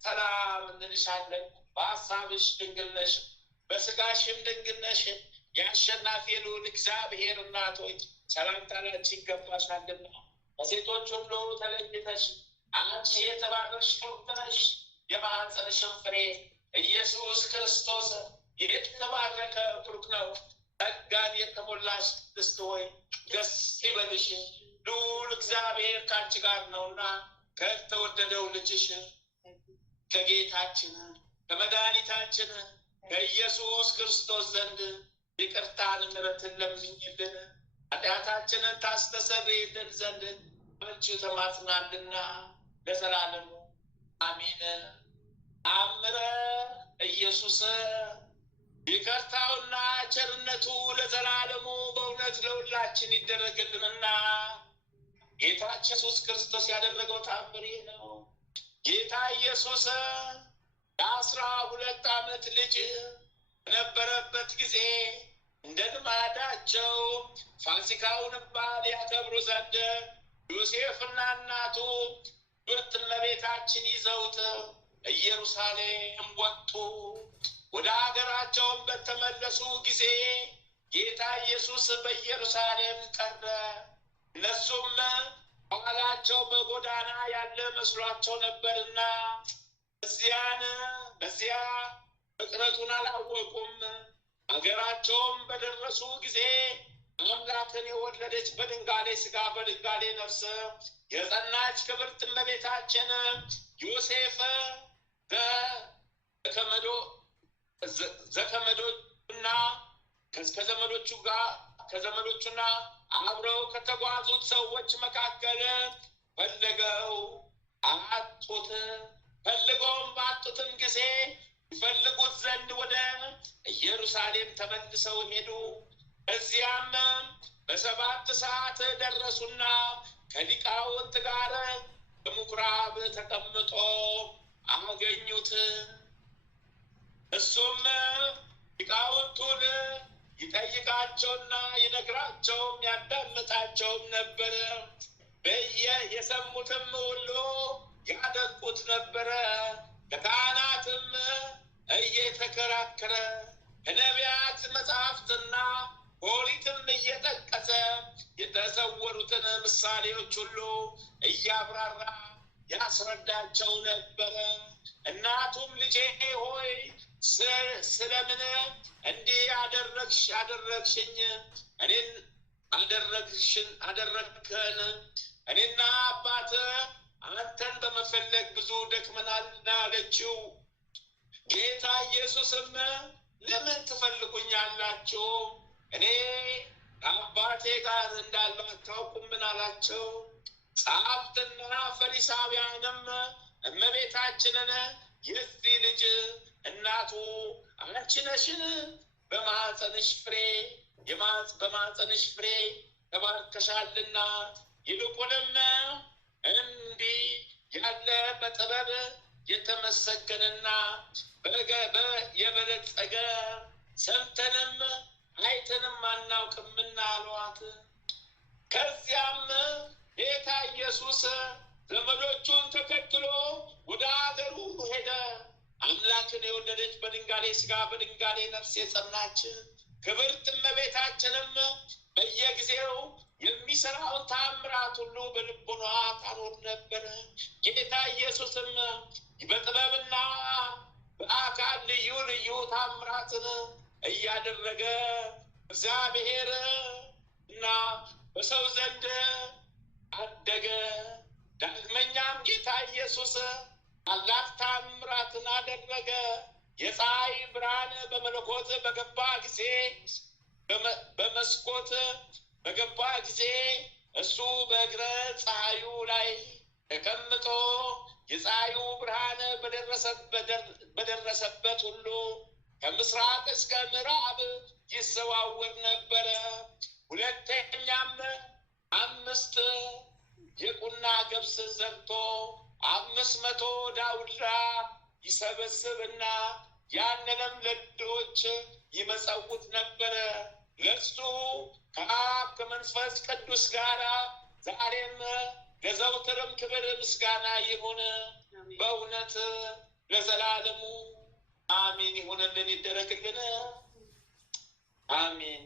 ሰላም እንልሻለን። በሐሳብሽ ድንግል ነሽ፣ በሥጋሽም ድንግል ነሽ። የአሸናፊ ልዑል እግዚአብሔር እናት ሆይ ሰላምታ ላንቺ ይገባሻልና፣ ከሴቶች ሁሉ ተለይተሽ አንቺ የተባረክሽ ነሽ። የማኅፀንሽም ፍሬ ኢየሱስ ክርስቶስ የተባረከ ብሩክ ነው። ጸጋን የተሞላሽ ቅድስት ሆይ ደስ ይበልሽ፣ ልዑል እግዚአብሔር ከአንቺ ጋር ነውና ከተወደደው ልጅሽ ከጌታችን ከመድኃኒታችን ከኢየሱስ ክርስቶስ ዘንድ ይቅርታን ምሕረትን ለምኝልን ኃጢአታችንን ታስተሰርይልን ዘንድ በእርሱ ተማጽናልና ለዘላለሙ አሜን። አምረ ኢየሱስ ይቅርታውና ቸርነቱ ለዘላለሙ በእውነት ለሁላችን ይደረግልንና ጌታችን ኢየሱስ ክርስቶስ ያደረገው ተአምር ይህ ነው። ጌታ ኢየሱስ የ12 ዓመት ልጅ በነበረበት ጊዜ እንደ ልማዳቸው ፋሲካውን በዓል ያከብሩ ዘንድ ዮሴፍና እናቱ ክብርት እመቤታችን ይዘውት ኢየሩሳሌም ወጡ። ወደ ሀገራቸውን በተመለሱ ጊዜ ጌታ ኢየሱስ በኢየሩሳሌም ቀረ። እነሱም በኋላቸው በጎዳና ያለ መስሏቸው ነበርና በዚያ ፍጥረቱን አላወቁም። ሀገራቸውም በደረሱ ጊዜ አምላክን የወለደች በድንጋሌ ሥጋ በድንጋሌ ነፍስ የጸናች ክብርት እመቤታችን ዮሴፍ ከዘመዶቹና አብረው ከተጓዙት ሰዎች መካከል ፈለገው አጡት። ፈልገውም ባጡትም ጊዜ ይፈልጉት ዘንድ ወደ ኢየሩሳሌም ተመልሰው ሄዱ። እዚያም በ7 ሰዓት ደረሱና ከሊቃውንት ጋር በምኩራብ ተቀምጦ አገኙት። እሱም ሊቃውንቱን ይጠይቃቸውና ይነግራቸውም ያዳምጣቸውም ነበር። የሰሙትም ሁሉ ያደንቁት ነበረ። ከካህናትም እየተከራከረ ከነቢያት መጽሐፍትና ኦሪትም እየጠቀሰ የተሰወሩትን ምሳሌዎች ሁሉ እያብራራ ያስረዳቸው ነበረ። እናቱም ልጄ ሆይ ስለምን እንዲህ አደረግሽኝ? እኔን አደረግከን? እኔና አባት አንተን በመፈለግ ብዙ ደክመናልና አለችው። ጌታ ኢየሱስም ለምን ትፈልጉኛላችሁ? እኔ ከአባቴ ጋር እንዳለሁ አታውቁምን አላቸው። ጸሐፍትና ፈሪሳውያንም እመቤታችንን የዚህ ልጅ እናቱ አንቺ ነሽን? በማኅፀንሽ ፍሬ ተባርከሻልና ይልቁንም እንዲህ ያለ በጥበብ የተመሰገነና የበለጸገ ሰምተንም አይተንም አናውቅምና አሏት። ከዚያም ጌታ ኢየሱስ ዘመዶቹን ተከትሎ ወደ አገሩ ሄደ። አምላክን የወለደች በድንጋሌ ሥጋ በድንጋሌ ነፍስ የጸናች ክብርት እመቤታችንም በየጊዜው የሚሰራውን ተአምራት ሁሉ በልቡኗ ታኖር ነበር። ጌታ ኢየሱስም በጥበብና በአካል ልዩ ልዩ ተአምራትን እያደረገ እግዚአብሔር እና በሰው ዘንድ አደገ። ዳግመኛም ጌታ ኢየሱስ ታላቅ ተአምራትን አደረገ። የፀሐይ ብርሃን በመለኮት በመስኮት በገባ ጊዜ እሱ በእግረ ፀሐዩ ላይ ተቀምጦ የፀሐዩ ብርሃን በደረሰበት ሁሉ ከምስራቅ እስከ ምዕራብ ይዘዋወር ነበረ። ሁለተኛም 5 የቁና ገብስ ዘርቶ 500 ዳውላ ይሰበስብና ያንንም ለድሆች ይመጸውት ነበረ። ለእሱ ከአብ ከመንፈስ ቅዱስ ጋር ዛሬም ለዘውትርም ክብር ምስጋና ይሁን በእውነት ለዘላለሙ አሜን። ይሁንልን ይደረግልን። አሜን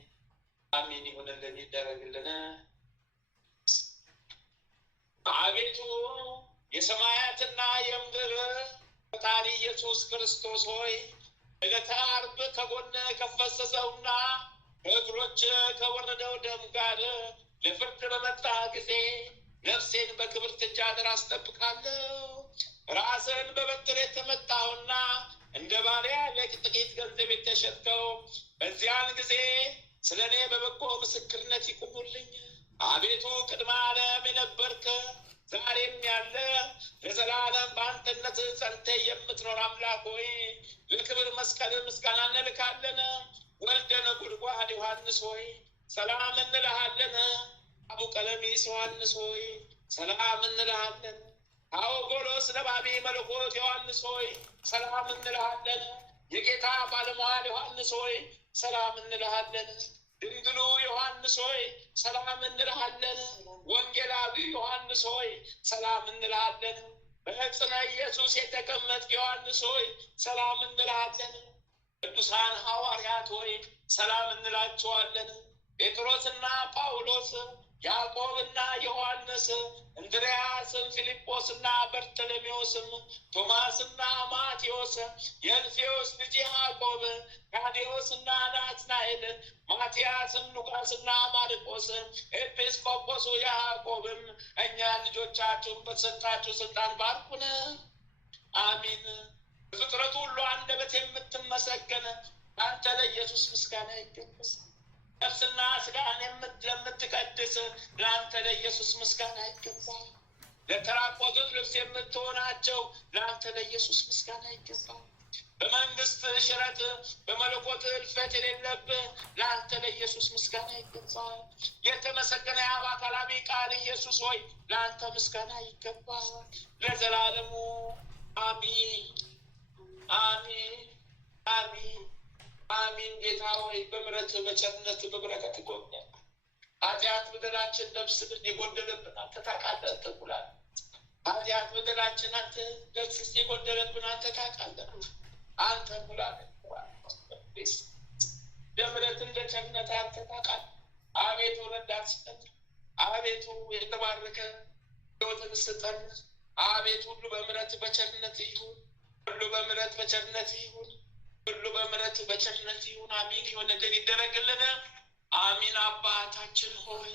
አሜን። ይሁንልን ይደረግልን። አቤቱ የሰማያትና የምድር ፈጣሪ ኢየሱስ ክርስቶስ ሆይ ዕለተ ዓርብ ከጎን ከፈሰሰውና ከእግሮች ከወረደው ደም ጋር ለፍርድ በመጣ ጊዜ ነፍሴን በክብርት እጅ አደራ አስጠብቃለሁ። ራስን በበትር የተመታውና እንደ ባሪያ ለጥቂት ገንዘብ የተሸጥከው በዚያን ጊዜ ስለ እኔ በበጎ ምስክርነት ይቁሙልኝ። አቤቱ ቅድመ ዓለም የነበርክ ዛሬም ያለ ለዘላለም በአንተነት ጸንተ የምትኖር አምላክ ሆይ ለክብር መስቀል ምስጋና እንልካለን። ወልደ ነጎድጓድ ዮሐንስ ሆይ ሰላም እንልሃለን። አቡ ቀለሚስ ዮሐንስ ሆይ ሰላም እንልሃለን። አውጎሎስ ነባቢ መለኮት ዮሐንስ ሆይ ሰላም እንልሃለን። የጌታ ባለሟል ዮሐንስ ሆይ ሰላም እንልሃለን። ድንግሉ ዮሐንስ ሆይ ሰላም እንልሃለን። ወንጌላዊ ዮሐንስ ሆይ ሰላም እንልሃለን። በዕፀ ኢየሱስ የተቀመጥክ ዮሐንስ ሆይ ሰላም እንልሃለን። ቅዱሳን ሐዋርያት ሆይ ሰላም እንላቸዋለን። ጴጥሮስና ጳውሎስ፣ ያዕቆብና ዮሐንስ፣ እንድርያስም፣ ፊልጶስና በርተሎሜዎስም፣ ቶማስና ማቴዎስ፣ የእልፌዎስ ልጅ ያዕቆብ፣ ታዴዎስና ናትናኤል፣ ማትያስም፣ ሉቃስና ማርቆስ፣ ኤጲስቆጶሱ ያዕቆብም እኛን ልጆቻችሁን በተሰጣችሁ ስልጣን ባርኩን። አሚን። በፍጥረቱ ሁሉ አንደበት የምትመሰገን አንተ ለኢየሱስ ምስጋና ይገባል። ነፍስና ስጋን ለምትቀድስ ለአንተ ለኢየሱስ ምስጋና ይገባል። ለተራቆቱት ልብስ የምትሆናቸው ለአንተ ለኢየሱስ ምስጋና ይገባል። በመንግስት ሽረት በመለኮት እልፈት የሌለብህ ለአንተ ለኢየሱስ ምስጋና ይገባል። የተመሰገነ የአብ አካላዊ ቃል ኢየሱስ ሆይ ለአንተ ምስጋና ይገባል ለዘላለሙ አሚን አሚን አሚን አሚን። ጌታ ሆይ በምሕረት በቸርነት በበረከት ጎብኘን። ኃጢአት በደላችን ነፍስን የጎደለብን አንተ ታውቃለህ ትኩላል። ኃጢአት በደላችን አንተ ነፍስ የጎደለብን አንተ ታውቃለህ። አንተ ሙላን በምሕረት እንደ ቸርነት አንተ ታውቃለህ። አቤቱ ረዳት ስጠን። አቤቱ የተባረከ ሕይወትን ስጠን። አቤቱ ሁሉ በምሕረት በቸርነት ይሁን። ሁሉ በምሕረት በቸርነት ይሁን። ሁሉ በምሕረት በቸርነት ይሁን። አሜን። የሆነ ነገር ይደረግልን። አሜን። አባታችን ሆይ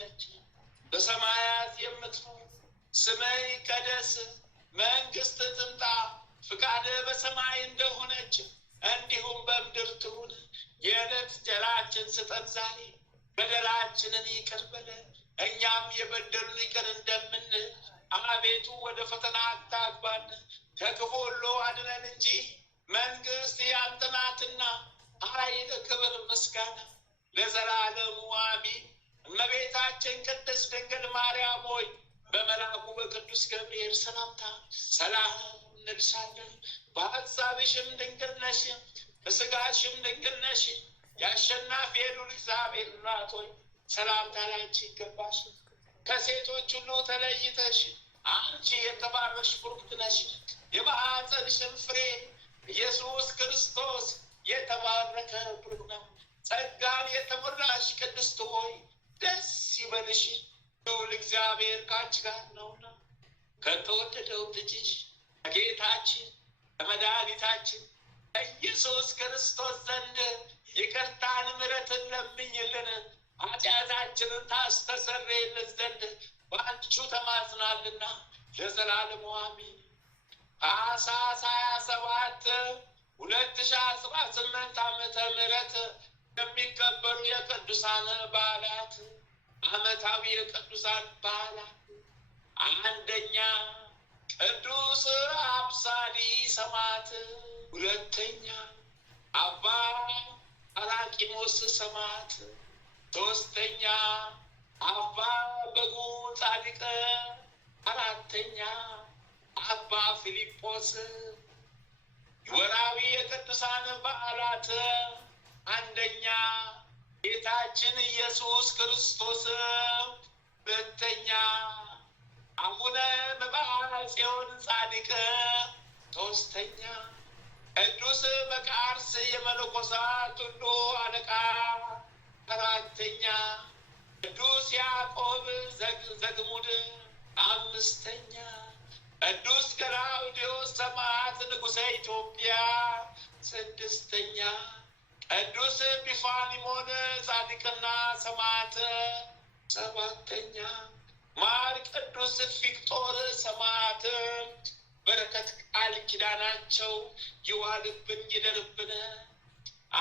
በሰማያት የምትኖር ስምህ ይቀደስ፣ መንግሥትህ ትምጣ፣ ፍቃድህ በሰማይ እንደሆነች እንዲሁም በምድር ትሁን። የዕለት እንጀራችንን ስጠን ዛሬ፣ በደላችንን ይቅር በለን እኛም የበደሉንን ይቅር እንደምንል፣ አቤቱ ወደ ፈተና አታግባን ከክፉ ሁሉ አድነን እንጂ መንግሥት ያንተ ናትና ኃይል፣ ክብር፣ ምስጋና ለዘላለሙ አሜን። እመቤታችን ቅድስት ድንግል ማርያም ሆይ በመልአኩ በቅዱስ ገብርኤል ሰላምታ ሰላም እንልሻለን። በሐሳብሽም ድንግል ነሽ፣ በሥጋሽም ድንግል ነሽ። የአሸናፊ የልዑል እግዚአብሔር እናት ሆይ ሰላምታ ላንቺ ይገባሻል። ከሴቶች ሁሉ ተለይተሽ አንቺ የተባረክሽ ቡርክት ነሽ። የማኅፀንሽም ፍሬ ኢየሱስ ክርስቶስ የተባረከ ቡሩክ ነው። ጸጋን የተሞላሽ ቅድስት ሆይ ደስ ይበልሽ፣ ልዑል እግዚአብሔር ከአንቺ ጋር ነውና ከተወደደው ልጅሽ ከጌታችን ከመድኃኒታችን ኢየሱስ ክርስቶስ ዘንድ ይቅርታን ምሕረትን ለምኝልን ኃጢአታችንን ታስተሰርይልን ዘንድ በአንቺ ተማጽናልና ለዘላለሙ አሜን። ታኅሳስ 27 2018 ዓመተ ምህረት የሚከበሩ የቅዱሳን በዓላት፣ ዓመታዊ የቅዱሳን በዓላት፣ አንደኛ ቅዱስ አብሳዲ ሰማዕት፣ ሁለተኛ አባ አራቂሞስ ሰማዕት፣ ሶስተኛ አባ በጉ ጻድቅ፣ አራተኛ አባ ፊልጶስ። ወርኃዊ የቅዱሳን በዓላት፣ አንደኛ ጌታችን ኢየሱስ ክርስቶስ፣ ሁለተኛ አቡነ መብዓ ጽዮን ጻድቅ፣ ሶስተኛ ቅዱስ መቃርስ የመነኮሳት ሁሉ አለቃ፣ አራተኛ ቅዱስ ያዕቆብ ዘግሙድ፣ አምስተኛ ቅዱስ ገላውዴዎስ ሰማዕት ንጉሠ ኢትዮጵያ፣ ስድስተኛ ቅዱስ ቢፋሊሞን ጻድቅና ሰማዕት፣ ሰባተኛ ማር ቅዱስ ፊቅጦር ሰማዕት። በረከት ቃል ኪዳናቸው ይዋልብን ይደርብን።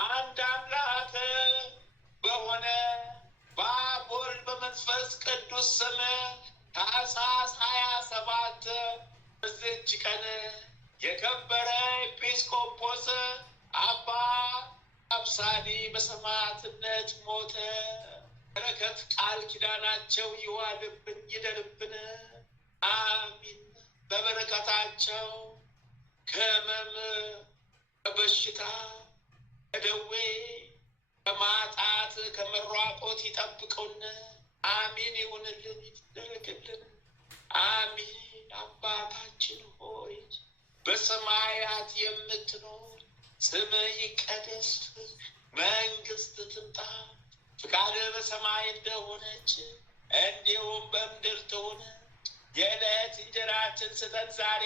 አንድ አምላክ በሆነ በአብ በወልድ በመንፈስ ቅዱስ ስም ታኅሳስ 27 በዚህች ቀን የከበረ ኤጲስቆጶስ አባ አብሳዲ በሰማዕትነት ሞተ። በረከት ቃል ኪዳናቸው ይዋልብን ይደርብን። አሚን። በበረከታቸው ከሕመም ከበሽታ ከደዌ ከማጣት ከመሯቆት ይጠብቀውን። አሚን ይሁንልን ይደረግልን። አሚን። አባታችን ሆይ በሰማያት የምትኖር ስምህ ይቀደስ፣ መንግሥትህ ትምጣ፣ ፍቃድህ በሰማይ እንደሆነች እንዲሁም በምድር ትሁን። የዕለት እንጀራችንን ስጠን ዛሬ፣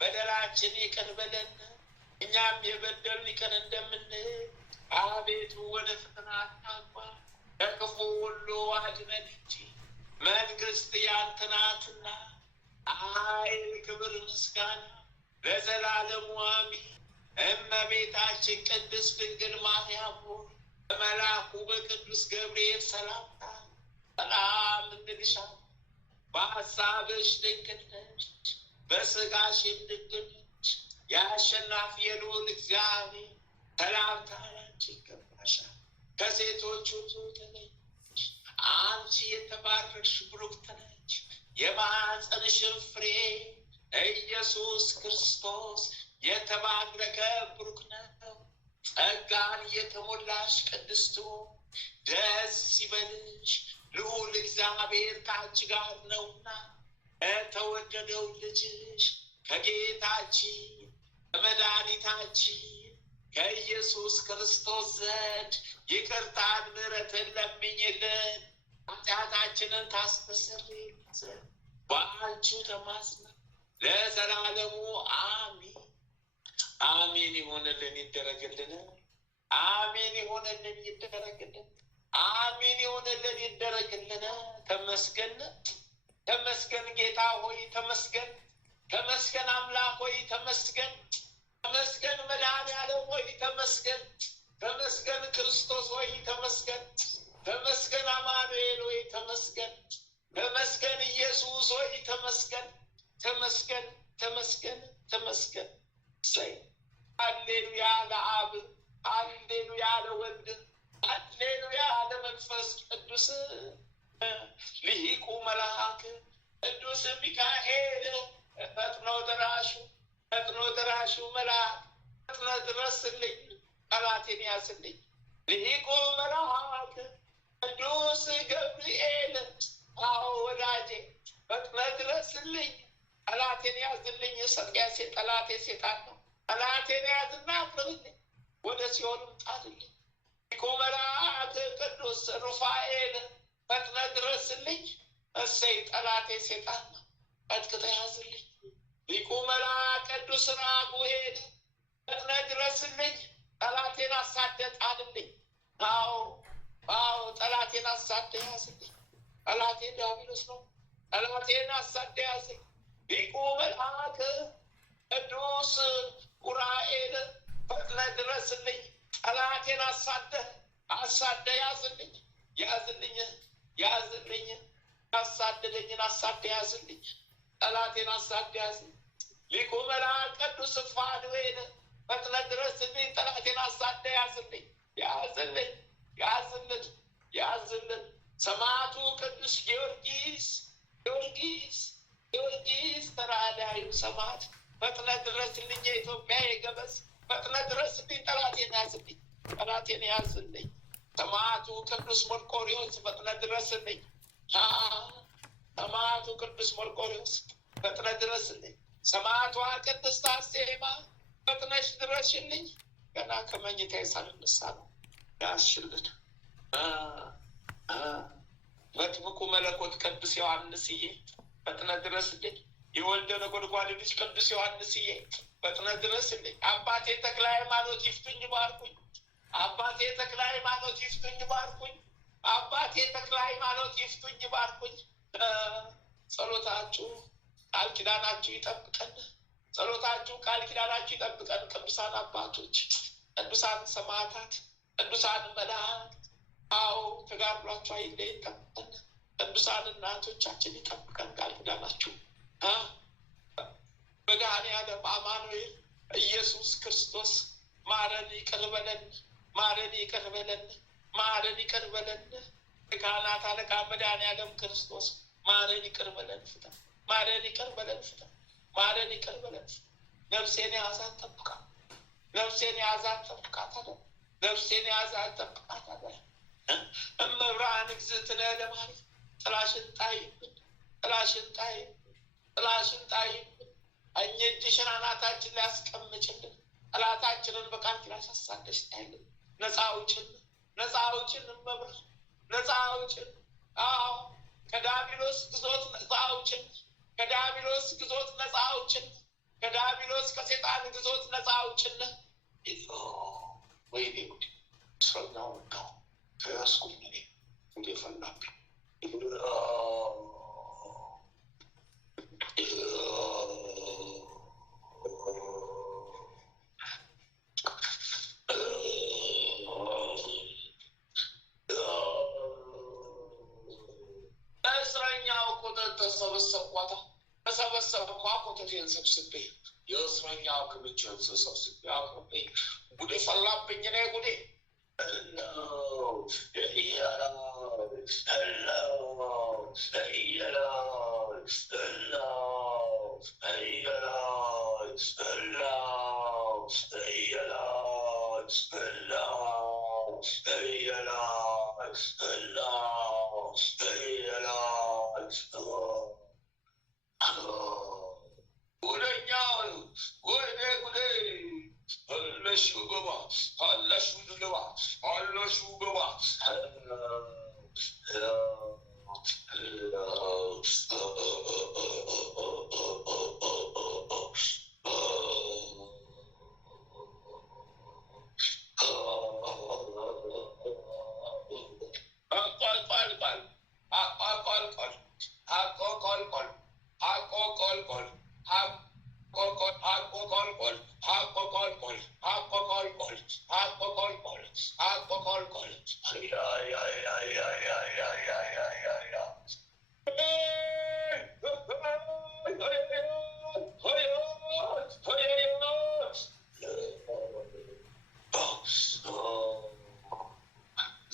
በደላችን ይቅር በለን እኛም የበደሉንን ይቅር እንደምንል፣ አቤቱ ወደ ፈተና አታግባን ከክፉ ሁሉ አድነን እንጂ መንግሥት ያንተ ናትና ኃይል፣ ክብር፣ ምስጋና ለዘላለሙ አሜን። እመቤታችን ቅድስት ድንግል ማርያም ሆይ በመልአኩ በቅዱስ ገብርኤል ሰላምታ ሰላም እንልሻለን። በሐሳብሽ ድንግል ነሽ፣ በሥጋሽም ድንግል ነሽ። የአሸናፊ የልዑል እግዚአብሔር ሰላምታ ላንቺ ይገባሻል። ከሴቶች ሁሉ ተለይተሽ አንቺ የተባረክሽ ቡርክት ነሽ። የማኅፀንሽም ፍሬ ኢየሱስ ክርስቶስ የተባረከ ቡሩክ ነው። ጸጋን የተሞላሽ ቅድስት ደስ ይበልሽ፣ ልዑል እግዚአብሔር ከአንቺ ጋር ነውና የተወደደው ልጅሽ ከጌታችን ከመድኃኒታችን ከኢየሱስ ክርስቶስ ዘንድ ይቅርታን ምሕረትን ለምኝልን ኃጢአታችንን ታስተሰርይልን ዘንድ በአንቺ ተማጽነን ለዘላለሙ አሜን። አሜን ይሆንልን ይደረግልን። አሜን ይሆንልን ይደረግልን። አሜን ይሆንልን ይደረግልን። ተመስገን ተመስገን ጌታ ሆይ ተመስገን። ተመስገን አምላክ ሆይ ተመስገን። ተመስገን መድኃኒዓለም ሆይ ተመስገን። ተመስገን ክርስቶስ ሆይ ተመስገን። ተመስገን አማኑኤል ሆይ ተመስገን። ተመስገን ኢየሱስ ሆይ ተመስገን። ተመስገን ተመስገን ተመስገን። ሃሌሉያ ለአብ፣ ሃሌሉያ ለወልድ፣ ሃሌሉያ ለመንፈስ ቅዱስ። ሊቁ መልአክ ቅዱስ ሚካኤል ፈጥኖ ደራሹ መልአክ ፈጥኖ ድረስልኝ፣ ጠላቴን ያዝልኝ። ሊቁ መልአክ ቅዱስ ገብርኤል አዎ ወዳጄ ፈጥኖ ድረስልኝ፣ ጠላቴን ያዝልኝ። ሰቅያሴ ጠላቴ ሴጣን ነው። ጠላቴን ያዝና አቅርብልኝ፣ ወደ ሲኦልም ጣልልኝ። ሊቁ መልአክ ቅዱስ ሩፋኤል ፈጥነ ድረስልኝ። እሰይ ጠላቴ ሴጣን ነው፣ ቀጥቅጠ ያዝልኝ። ሊቁ መልአክ ቅዱስ ራጉኤል ፈጥነ ድረስልኝ፣ ጠላቴን አሳደ ጣልልኝ። አዎ ጠላቴን አሳደ ያዝልኝ። ጠላቴ ዲያብሎስ ነው፣ ጠላቴን አሳደ ያዝልኝ። ሊቁ መልአክ ቅዱስ ኡራኤል ፈጥነ ድረስልኝ፣ ጠላቴን አሳደ ያዝልኝ። ያዝልኝ ያሳደደኝን አሳደ ያዝልኝ፣ ጠላቴን አሳደ ያዝልኝ። ሊቁ መልአክ ቅዱስ ፋኑኤል ፈጥነ ድረስልኝ፣ ጠላቴን አሳደ ያዝልኝ። ያዝልን ሰማዕቱ ቅዱስ ጊዮርጊስ ተራዳዩ ሰማዕት ፈጥነ ድረስልኝ። የኢትዮጵያ የገበዝ ፈጥነ ድረስልኝ፣ ጠላቴን ያዝልኝ። ሰማዕቱ ቅዱስ መርቆሬዎስ ፈጥነ ድረስልኝ። ሰማዕቱ ቅዱስ መርቆሬዎስ ፈጥነ ድረስልኝ። ሰማዕቷ ቅድስት አርሴማ ፈጥነሽ ድረሽልኝ። ገና ከመኝታ ሳልነሳ ነው ያዝሽልን። መጥምቁ መለኮት ቅዱስ ዮሐንስዬ ፈጥነ ድረስልኝ። የወልደ ነጎድጓድ ልጅ ቅዱስ ዮሐንስዬ ፈጥነ ድረስልኝ። አባቴ ተክለ ሃይማኖት ይፍቱኝ ባርኩኝ። አባቴ ተክለ ሃይማኖት ይፍቱኝ ባርኩኝ። አባቴ ተክለ ሃይማኖት ይፍቱኝ ባርኩኝ። ጸሎታችሁ ቃል ኪዳናችሁ ይጠብቀን። ጸሎታችሁ ቃል ኪዳናችሁ ይጠብቀን። ቅዱሳን አባቶች፣ ቅዱሳን ሰማዕታት፣ ቅዱሳን መላእክት አዎ ተጋድሏችሁ አይለይ ይጠብቀን። ቅዱሳን እናቶቻችን ይጠብቀን። ቃል ኪዳናችሁ መድኃኒዓለም አማኑኤል ኢየሱስ ክርስቶስ ማረን ይቅር በለን፣ ማረን ይቅር በለን፣ ማረን ይቅር በለን። የካህናት አለቃ መድኃኒዓለም ክርስቶስ ማረን ይቅር በለን፣ ፍታ፣ ማረን ይቅር በለን፣ ፍታ፣ ማረን ይቅር በለን። ነፍሴን የያዛት ጠብቃት፣ ነፍሴን የያዛት ጠብቃት አለ፣ ነፍሴን የያዛት ጠብቃት አለ። እመብርሃን እግዝእትነ ለማርያም ጥላሽን ጣይብን፣ ጥላሽን ጣይብን፣ ጥላሽን ጣይብን። እኛ እጅሽን አናታችን ላይ አስቀምጭልን፣ ጠላታችንን በቃል ኪዳንሽ አሳደሽ ጣይልን። ነፃ አውጭን፣ ነፃ አውጭን፣ እመብርሃን ነፃ አውጭን። አዎ ከዲያብሎስ ግዞት ነፃ አውጭን፣ ከዲያብሎስ ግዞት ነፃ አውጭን፣ ከዲያብሎስ ከሴጣን ግዞት ነፃ አውጭን። ወይኔ ጉዴ እስረኛው ወጣው ተያዝኩኝ እኔ ጉዴ ፈላብኝ። እስረኛው ቁጥር ተሰበሰብኳ ቁጥሬን ሰብስቤ የእስረኛው ክምችት ሰብስቤ አቅርቤ ጉዴ ፈላብኝ እኔ ጉዴ።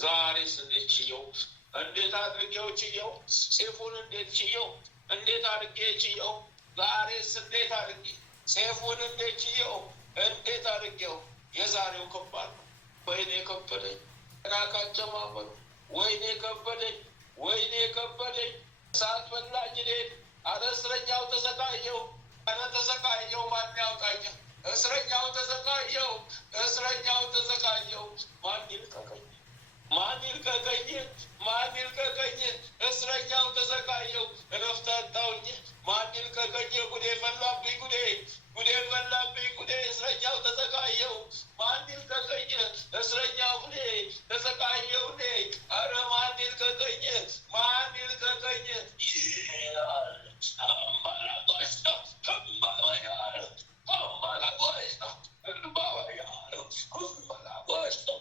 ዛሬስ እንዴት ችየው? እንዴት አድርጌው ችየው? ሴፉን እንዴት ችየው? እንዴት አድርጌ ችየው? ዛሬስ እንዴት አድርጌ ሴፉን እንዴት ችየው? እንዴት አድርጌው? የዛሬው ከባድ ነው። ወይኔ ከበደኝ ገና ካጀማመሩ። ወይኔ ከበደኝ፣ ወይኔ ከበደኝ። እሳት በላኝ እኔን። አረ እስረኛው ተሰቃየው፣ አረ ተሰቃየው። ማን ያውቃኝ? እስረኛው ተሰቃየው፣ እስረኛው ተሰቃየው። ማን ይልቀቀኝ? ማን ይልቀቀኝ? ማን ይልቀቀኝ? እስረኛው ተሰቃየው፣ እረፍት አጣሁኝ። ማን ይልቀቀኝ? ጉዴ ፈላብኝ፣ ጉዴ ጉዴ ፈላብኝ፣ ጉዴ። እስረኛው ተሰቃየው፣ ማን ይልቀቀኝ? እስረኛው ጉዴ ተሰቃየው እኔ። አረ ማን ይልቀቀኝ? ማን ይልቀቀኝ? ይላል አማላቆች ነው አማላቆች ነው አማላቆች ነው አማላቆች ነው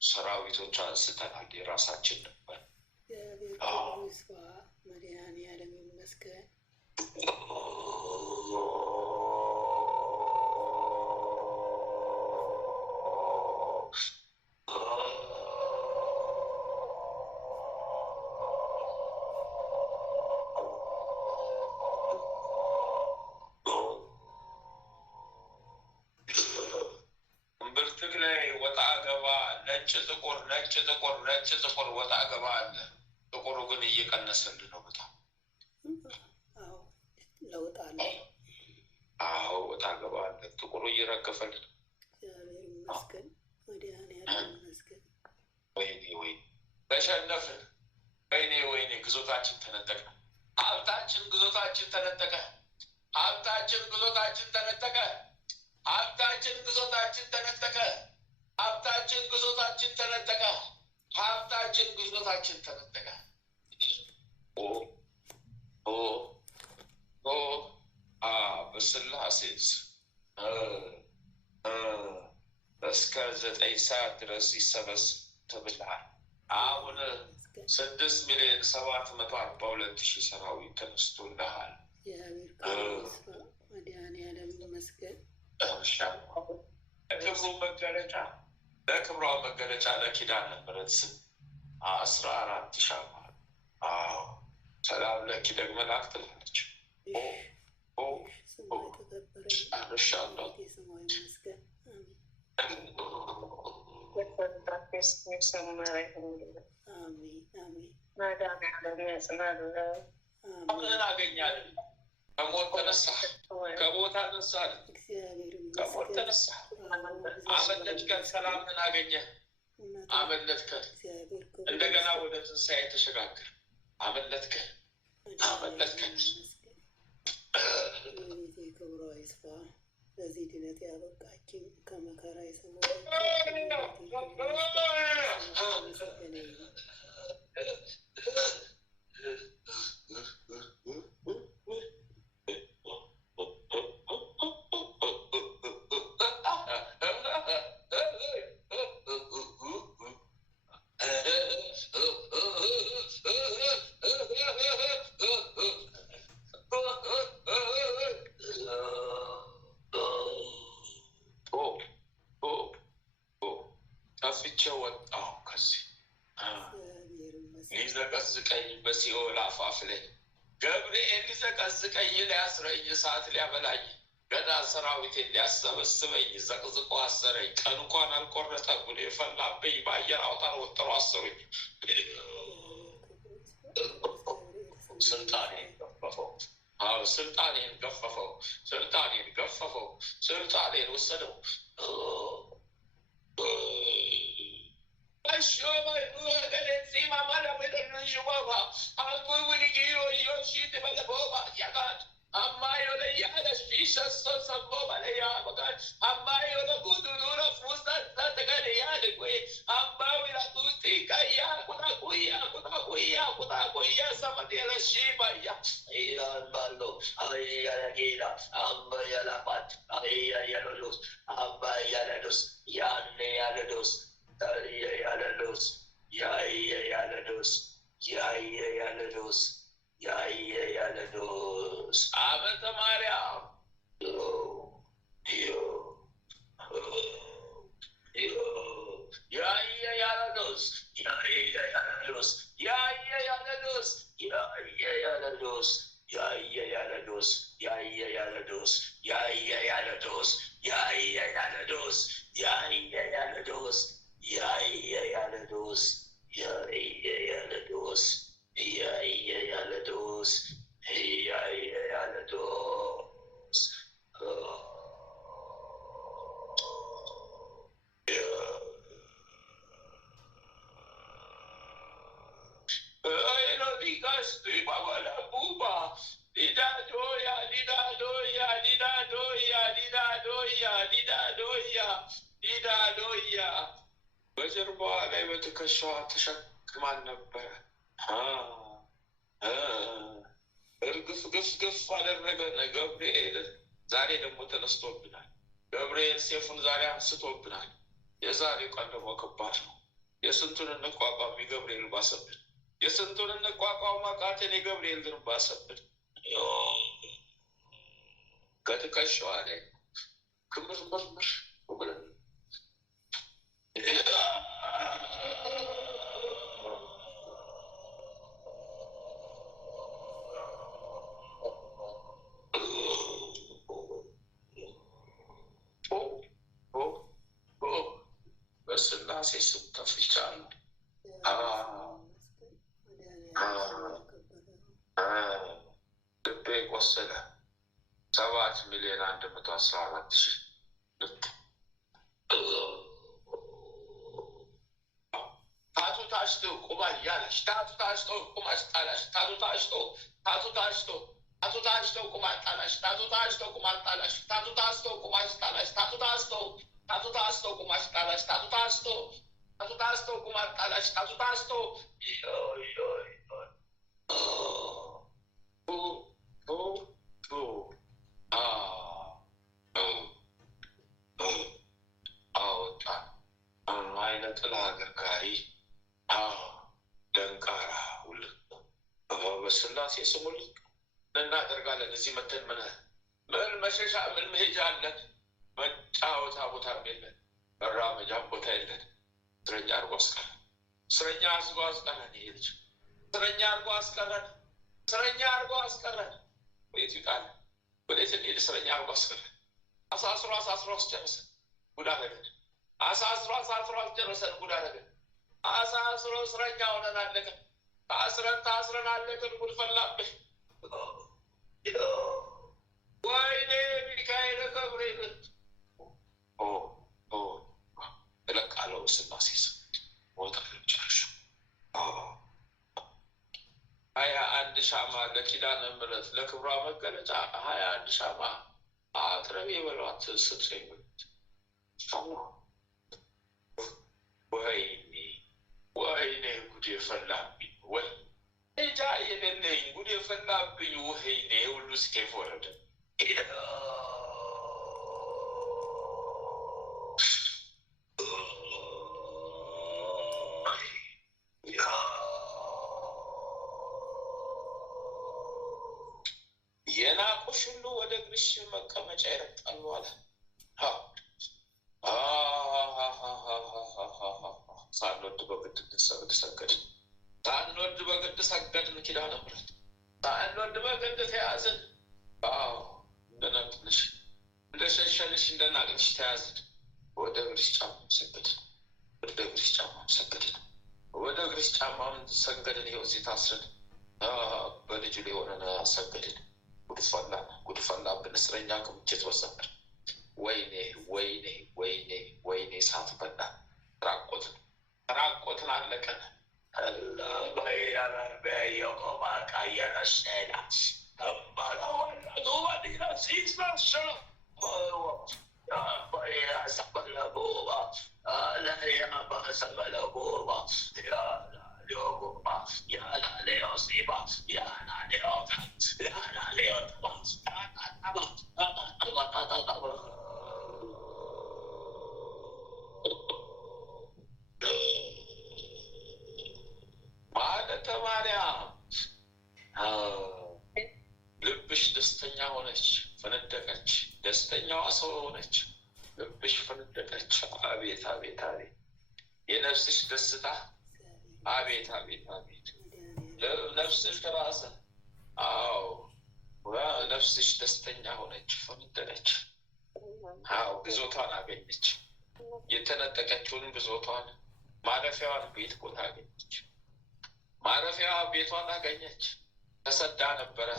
ሰራዊቶች አንስተናል። የራሳችን ነበር። መድኃኒዓለም ይመስገን። ነጭ ጥቁር ወጣ ገባ አለ። ጥቁሩ ግን እየቀነሰልን ነው በጣም። ለውጥ አለ። ወጣ ገባ አለ። እንገባለን። ጥቁሩ እየረገፈልን እግዚአብሔር ይመስገን። መድኃኒዓለም ይመስገን። ወይኔ ተሸነፍን። ወይኔ ግዞታችን ተነጠቀ። ሀብታችን ግዞታችን ተነጠቀ። ሀብታችን ግዞታችን ተነጠቀ። ሀብታችን ግዞታችን ተነጠቀ። ሀብታችን ግዞታችን ተነጠቀ። ሀብታችን ግዞታችን ተነጠቀ። በስላሴ እስከ 9 ሰዓት ድረስ ይሰበስብ ተብልሃል። አሁን 6,742,000 ሰራዊት ተነስቶልሃል። መድኃኒዓለም ይመስገን። ለክብሯ መገለጫ ለኪዳነ ምሕረት ስም 14 ሻማ ሰላም ለኪ ደግመ ላክ ትላለች። አገኛለን። ከሞት ተነሳ፣ ከቦታ ተነሳ፣ ከሞት ተነሳ። አመለጥከን፣ ሰላምን አገኘ። አመለጥከን፣ እንደገና ወደ ትንሣኤ ተሸጋገር። አመለጥከን። ክብሯ ይስፋ። ለዚህ ድነት ያበቃችን ከመከራ የሰው ሊዘቀዝቀኝ በሲኦል አፋፍ ላይ ገብርኤል ሊዘቀዝቀኝ ሊያስረኝ እሳት ሊያበላኝ ገና ሰራዊቴን ሊያሰበስበኝ ዘቅዝቆ አሰረኝ። ቀን እንኳን አልቆረጠ ጉድ የፈላብኝ በአየር አውታር ወጥሮ አሰሩኝ። ስልጣኔን ገፈፈው። ስልጣኔን ገፈፈው። ስልጣኔን ገፈፈው። ስልጣኔን ወሰደው። አመተ ማርያም በጀርባዋ ላይ በትከሻዋ ተሸክማን ነበረ። እርግፍ ግፍ አደረገን ገብርኤል። ዛሬ ደግሞ ተነስቶብናል። ገብርኤል ሴፉን ዛሬ አንስቶብናል። የዛሬው ቀን ደግሞ ከባድ ነው። የስንቱን እንቋቋም የገብርኤል ባሰብን። የስንቱን እንቋቋም አቃተን የገብርኤል ግን ባሰብን። ከትከሻዋ ላይ ክምር ምርምር ብለን በስላሴ ስም ተፍቻለሁ። ልቤ ቆሰለ፣ 7,114,000 ታቱ ታሽቶ ቁማር እያለሽ ታቱ ታሽቶ ቁማር ጣላሽ ታቱ ታሽቶ ቁማር ጣላሽ ታቱ ታሽቶ ቁማር ጣላሽ ታቱ ታሽቶ ቁማር ጣላሽ ታቱ ታሽቶ ቁማር ጣላሽ ታቱ ታሽቶ ቁማር ጣላሽ ታቱ ታሽቶ ጥላ አገርጋሪ ደንቃራ ሁሉ በስላሴ ስሙል እናደርጋለን። እዚህ መተን ምን መሸሻ ምን መሄጃ አለን? መጫወታ ቦታ የለን፣ መራመጃም ቦታ የለን። እስረኛ አድርጎ አስቀረን። እስረኛ አድርጎ አስቀረን። ይሄ ልጅ እስረኛ አድርጎ አስቀረን። ወዴት ይውጣል? ወዴት እንሂድ? እስረኛ አድርጎ አስቀረን። አሳስሮ አስጨረሰን። ጉድ አደረገን። አሳስሮ አስጨረሰን። ጉድ አደረገን። አሳስሮ እስረኛ ሆነን አለቅን። ታስረን አለቅን። ጉድ ፈላብን። ወይኔ ሚካኤል ገብርኤል እለቃለሁ በስላሴ ስም እወጣለሁ። ጨርሼ 21 ሻማ ለኪዳነ ምሕረት ለክብሯ መገለጫ 21 ሻማ አቅርቤ በሏት ስትለኝ ወይኔ ጉድ የፈላብኝ ወይ እጃ የሌለኝ ጉድ የፈላብኝ ወይኔ ሁሉ ስኬፍ ወረደ። የናቁሽ ሁሉ ወደ እግርሽ መቀመጫ ይረግጣሉ አለ። ሳንወድ በግድ ሰገድን። ኪዳነ ምሕረት ሳንወድ በግድ ተያዝን። እንደነጥልሽ እንደሸሸልሽ እንደናቅልሽ ተያዝን። ወደ እግርሽ ጫማም ሰገድን። ይኸው እዚህ ታስረን በልጁ ላይ ሆነን ሰገድን። ጉድ ፈላብን። እስረኛ ክምችት ወሰድን። ወይኔ እሳት በላን። ራቆትን አለቀን። ልብሽ ደስተኛ ሆነች፣ ፈነደቀች። ደስተኛዋ ሰው ሆነች፣ ልብሽ ፈነደቀች። አቤት የነፍስሽ ደስታ! አቤት ነፍስሽ ራሰ። ነፍስሽ ደስተኛ ሆነች፣ ፈነደቀች። ግዞቷን አገኘች። የተነጠቀችውን ግዞቷን፣ ማረፊያዋን ቤት ቦታ አገኘች። ቤቷን አገኘች። ተሰዳ ነበረ።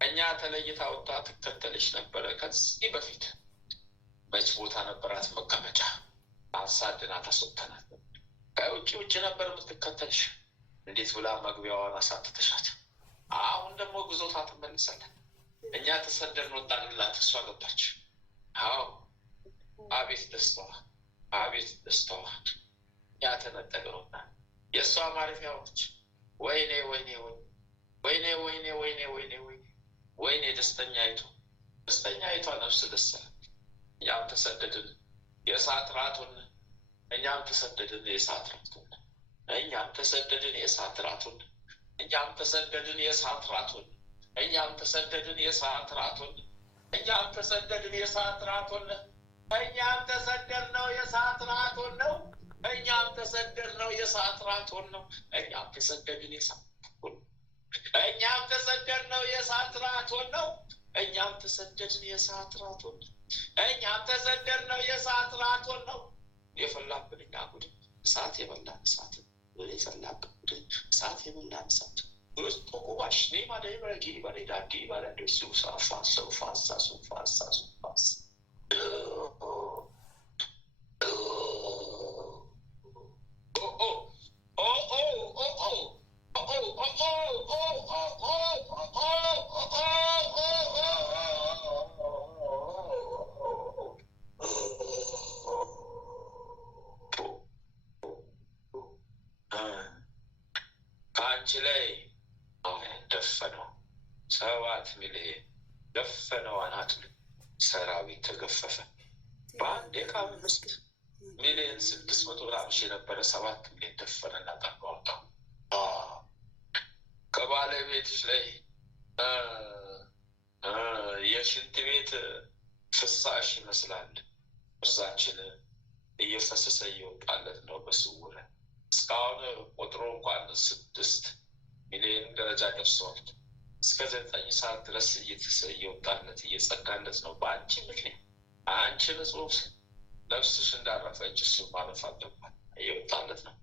እኛ ተለይታ ወጣ ትከተልሽ ነበረ። ከዚህ በፊት መች ቦታ ነበራት መቀመጫ? አሳድናት አስወጥተናት። ከውጭ ነበር የምትከተልሽ። እንዴት ብላ መግቢያዋን አሳጥተሻት። አሁን ደግሞ ግዞታ ትመልሳለን። እኛ ተሰደን ወጣንላት፣ እሷ ገባች። አቤት ደስታዋ! እኛ ተነጠቅነውና የእሷ ማረፊያዎች። ወይኔ ደስተኛይቷ ነፍስ ደስ አላት። እኛም ተሰደድን የእሳት ራቱን። እኛም ተሰደድን የእሳት ራቱን። የፈላብን እኛ ጉድ እሳት የበላን እሳት የፈላብን እሳት የበላን እሳት Ustokuwashni madebragi badidaki badadusu safaso fasa sufasa sufasa. ከአንቺ ላይ ደፈነው 7 ሚሊዮን ደፈነው አናት ሰራዊት ተገፈፈ። በአንድ ከ5 ሚሊዮን 600 ራምሽ የነበረ 7 ሚሊዮን ደፈነና ጠርቀወጣው። ከባለቤትሽ ላይ የሽንት ቤት ፍሳሽ ይመስላል እርዛችን እየፈሰሰ እየወጣለት ነው በስውር። እስካሁን ቁጥሩ እንኳን 6 ሚሊዮን ደረጃ ደርሷል። እስከ 9 ሰዓት ድረስ እየወጣለት እየጸዳለት ነው። በአንቺ ምክንያት አንቺ ንጹህ ነፍስሽ እንዳረፈች እሱ ማረፍ አለባት። እየወጣለት ነው።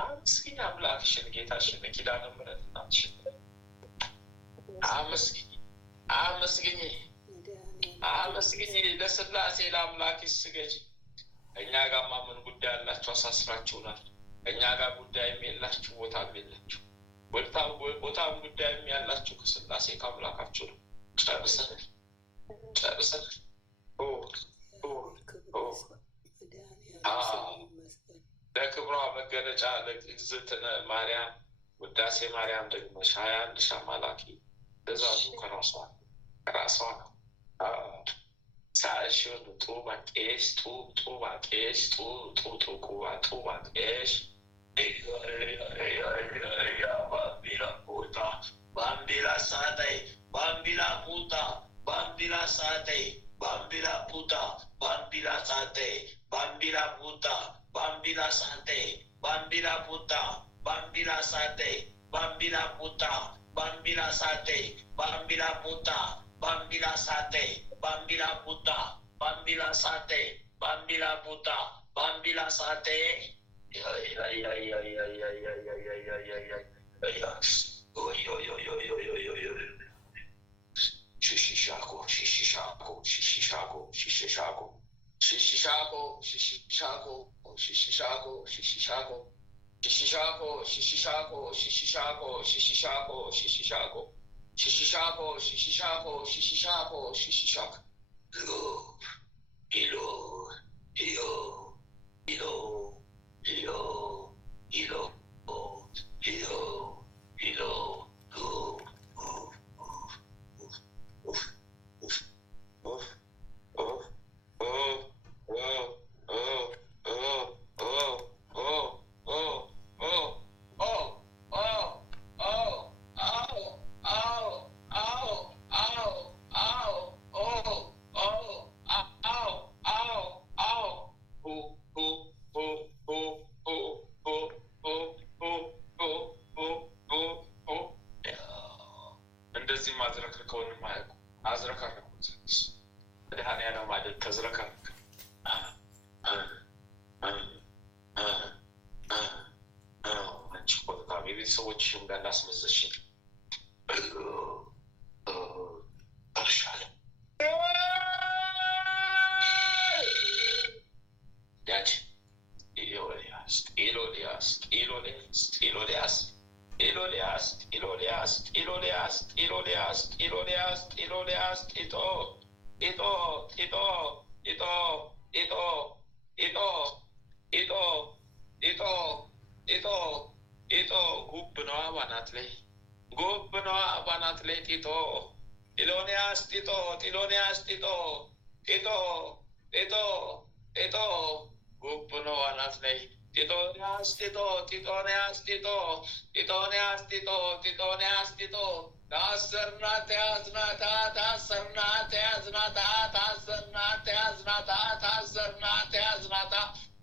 አመስግኝ አምላክሽን ጌታሽን ኪዳነ ምሕረት እናትሽን አመስግኝ ለስላሴ ለአምላክሽ ስገጂ። እኛ ጋማ ምን ጉዳይ ያላችሁ አሳስራችሁናል። እኛ ጋር ጉዳይም የላችሁ ቦታም የላችሁ። ቦታም ጉዳይም ያላችሁ ከስላሴ ከአምላካችሁ ነው። ጨርሰናል። ለክብሯ መገለጫ ለእግዝእትነ ማርያም ውዳሴ ማርያም ደግሞ 21 ሻማላኪ ትእዛዙ ከራሷ ነው። ሳሽን ጡባ ቄስ ጡባ ቄስ ጡቁባ ጡባ ቄስ ባምቢላ ሳተይ ባምቢላ ፑታ ባምቢላ ሳተይ ባምቢላ ፑታ ባምቢላ ሳተይ ባምቢላ ፑታ ባምቢላ ሳተይ ባምቢላ ፑታ ባምቢላ ሳተይ ባምቢላ ፑታ ባምቢላ ሳተይ ባምቢላ ፑታ ባምቢላ ሳተይ ባምቢላ ፑታ ባምቢላ ሳተይ ባምቢላ ፑታ ባምቢላ ሳተይ ቤተሰቦችሽም ጋር ላስመዘሽ እርሻለ ያች ኢጦ ጉብነዋ ባናት ላይ ጢጦ ጢሎንያስ ጉብነዋ ባናት ላይ ጢጦንያስ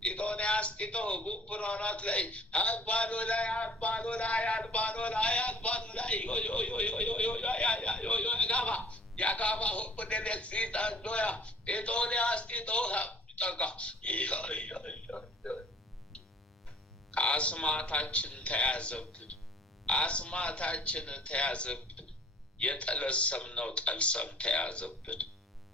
ኢጦንያስ ጉብኖናት ላይ አባዶ ላይ ጋባ ያጋባ ሁደለሲታ ዶያ ኢጦንያስ ጠጋ አስማታችን ተያዘብን፣ አስማታችን ተያዘብን። የጠለሰምነው ጠልሰም ተያዘብን።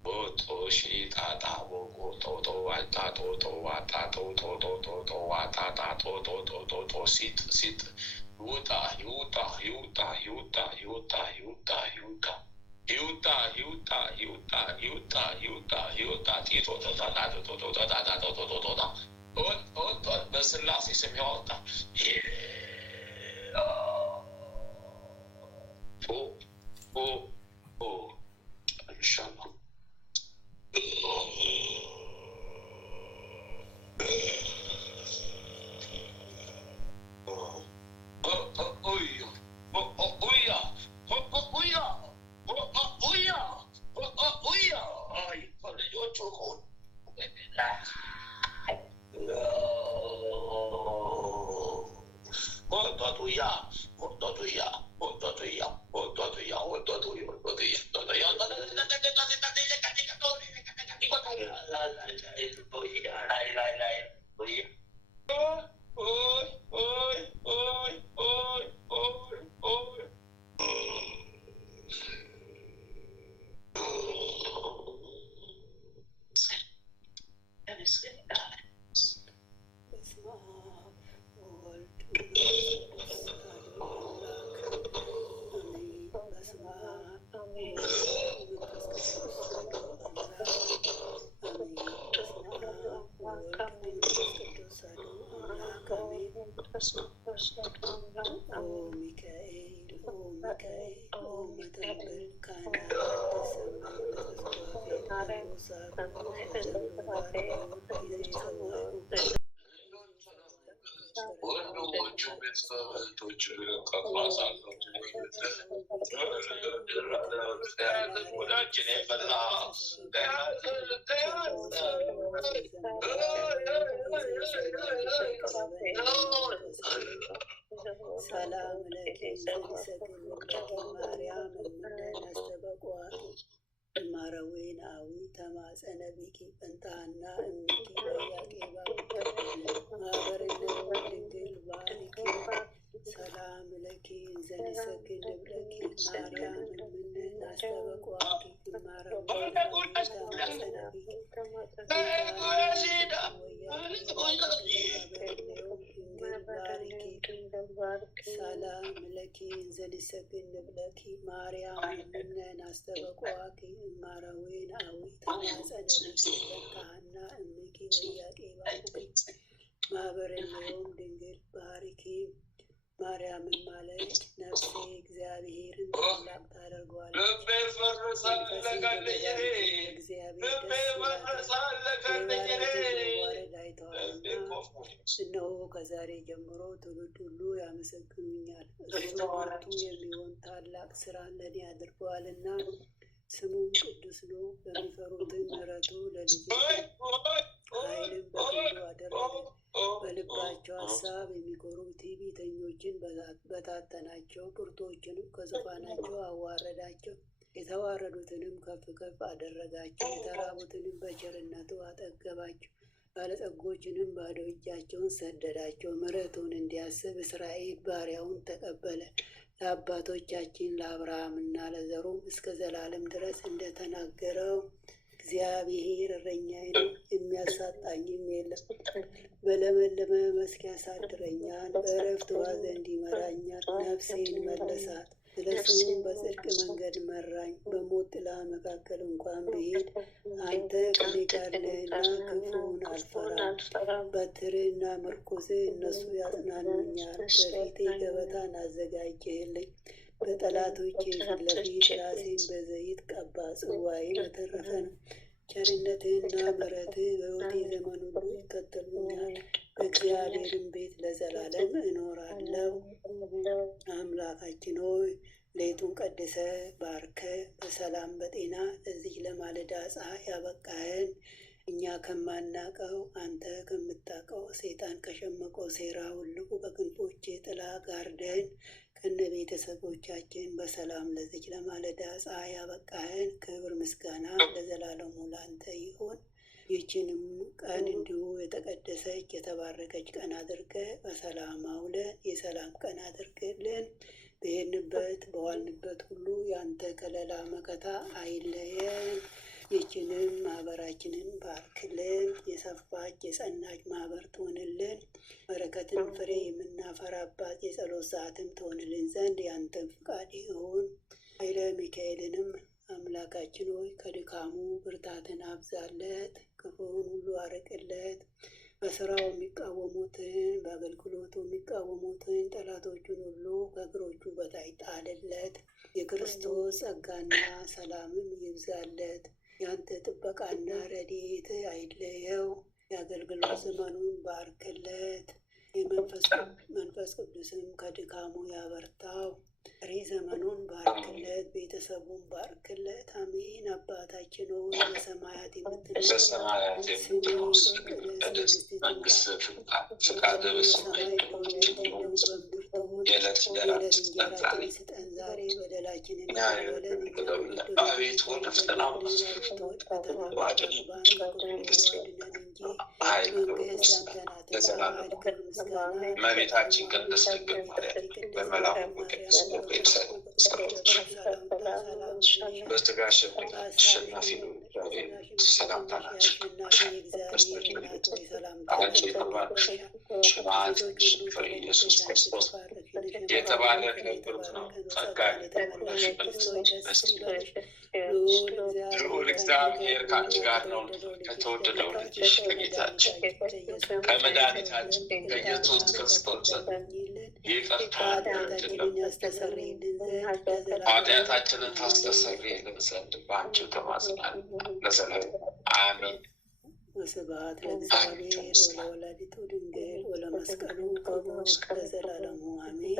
ቦጦ ሺጣጣ ቦቆ ጦጦ ዋጣ ጦጦ ዋጣ ጦጦ ጦጦ ጦ ዋጣ ጣጦ ጦጦ ጦጦ ሲጥ ሲጥ ይውጣ ይውጣ ይውጣ ይውጣ ይውጣ ይውጣ ይውጣ ይውጣ ይውጣ ይውጣ ይውጣ ይውጣ ይውጣ ጢጦ ጦጣ ጦጦ ጦጣ ጦጦ ጦጣ ወጥ በስላሴ ስም ያወጣ ኢንሻአላህ ሰላም ለኪ ማርያም እምነስተበቋት ማረዌናዊ ተማጸነ ቢኪ እንታና እምኪ ያቄባ ማበረነ ድንግል ባሪኪ ሰላም ለኪ ዘንሰግድ ብለኪ ማርያም እምነስተበቋት ማረዌናዊ ተማጸነ ቢኪ ሰላም ለኪ ዘንሰግድ ብለኪ ማርያም እምነን አስተበቋኪ እማረዌን አዊ ተማጸነ ቢኪ በካህና እምኪ ወያቄባ ማህበረነዮም ድንግል ባሪኪ ማርያምን ማለት ነፍሴ እግዚአብሔርን ታላቅ ታደርገዋለች። እነሆ ከዛሬ ጀምሮ ትውልድ ሁሉ ያመሰግኑኛል። እሱ ብርቱ የሚሆን ታላቅ ስራ ለኔ አድርገዋልና ስሙም ቅዱስ ነው። በሚፈሩትን ምሕረቱ ለልጅ ኃይልም በክንዱ አደረገ። በልባቸው ሀሳብ የሚኮሩ ትዕቢተኞችን በታተናቸው፣ ብርቶችንም ከዙፋናቸው አዋረዳቸው። የተዋረዱትንም ከፍ ከፍ አደረጋቸው። የተራቡትንም በቸርነቱ አጠገባቸው። ባለጸጎችንም ባዶ እጃቸውን ሰደዳቸው። ምሕረቱን እንዲያስብ እስራኤል ባሪያውን ተቀበለ። ለአባቶቻችን ለአብርሃምና ለዘሩም እስከ ዘላለም ድረስ እንደተናገረው እግዚአብሔር እረኛዬ ነው፣ የሚያሳጣኝም የለም። በለመለመ መስክ ያሳድረኛል፣ በዕረፍት ውኃ ዘንድ ይመራኛል። ነፍሴን መለሳት፣ ስለ ስሙም በጽድቅ መንገድ መራኝ። በሞት ጥላ መካከል እንኳን ብሄድ አንተ ከእኔ ጋር ነህና ክፉውን አልፈራም። በትርህና ምርኩዝህ እነሱ ያጽናኑኛል። በፊቴ ገበታን አዘጋጀህልኝ፣ በጠላቶቼ ፊት ለፊት ራሴን በዘይት ቀባ። ጽዋዬም የተረፈ ነው። ቸርነትህና ምሕረትህ በሕይወቴ ዘመን ሁሉ ይከተሉኛል። በእግዚአብሔርም ቤት ለዘላለም እኖራለሁ። አምላካችን ሆይ ሌቱን ቀድሰ ባርከ በሰላም በጤና ለዚህ ለማለዳ ፀሐይ ያበቃህን እኛ ከማናቀው አንተ ከምታውቀው ሰይጣን ከሸመቀው ሴራ ሁሉ በክንፎች ጥላ ጋርደን ከነ ቤተሰቦቻችን በሰላም ለዚች ለማለዳ ፀሐይ ያበቃህን ክብር ምስጋና ለዘላለሙ ላንተ ይሁን። ይህችንም ቀን እንዲሁ የተቀደሰች የተባረከች ቀን አድርገህ በሰላም አውለን የሰላም ቀን አድርግልን። በሄድንበት በዋልንበት ሁሉ ያንተ ከለላ መከታ አይለየን። ይህችንም ማህበራችንን ባርክልን። የሰፋች የጸናች ማህበር ትሆንልን። በረከትን ፍሬ የምናፈራባት የጸሎት ሰዓትም ትሆንልን ዘንድ ያንተን ፍቃድ ይሁን። ኃይለ ሚካኤልንም አምላካችን ሆይ ከድካሙ ብርታትን አብዛለት፣ ክፉውን ሁሉ አርቅለት። በስራው የሚቃወሙትን በአገልግሎቱ የሚቃወሙትን ጠላቶቹን ሁሉ ከእግሮቹ በታች ጣልለት። የክርስቶስ ጸጋና ሰላምም ይብዛለት። ያንተ ጥበቃና ረድኤት አይለየው። የአገልግሎት ዘመኑን ባርክለት። የመንፈስ ቅዱስም ከድካሙ ያበርታው። ቀሪ ዘመኑን ባርክለት። ቤተሰቡን ባርክለት። አሜን። አባታችን ሆይ በሰማያት የምትኖር ስምህ ይቀደስ፣ መንግስትህ ትምጣ፣ ፈቃድህ በሰማይ እንደሆነች የዕለት እንጀራችንን ስጠን ዛሬ፣ በደላችንን ይቅር በለን አቤቱ፣ ወደ ፈተና አታግባን መንግስት ለዘላለም እመቤታችን ቅድስት ድንግል ማርያም በመልአኩ በቅዱስ ገብርኤል በሥጋሽ አሸናፊ ሰላምታ ላንቺ አንቺ የተባረክሽ ከማኅፀንሽ ፍሬ ኢየሱስ ክርስቶስ የተባረከ ብሩክ ነው። ጸጋን የተሞላሽ ልዑል እግዚአብሔር ከአንቺ ጋር ነው። ከተወደደው ልጅሽ ከጌታችን ከመድኃኒታችን ከኢየሱስ ክርስቶስ ይቅርታን ኃጢአታችንን ታስተሰርይልን ዘንድ በአንቺው ተማጽናለን ለዘላለም አሜን። ወስብሐት ለእግዚአብሔር ወለወላዲቱ ድንግል ወለመስቀሉ ክቡር ለዘላለሙ አሜን።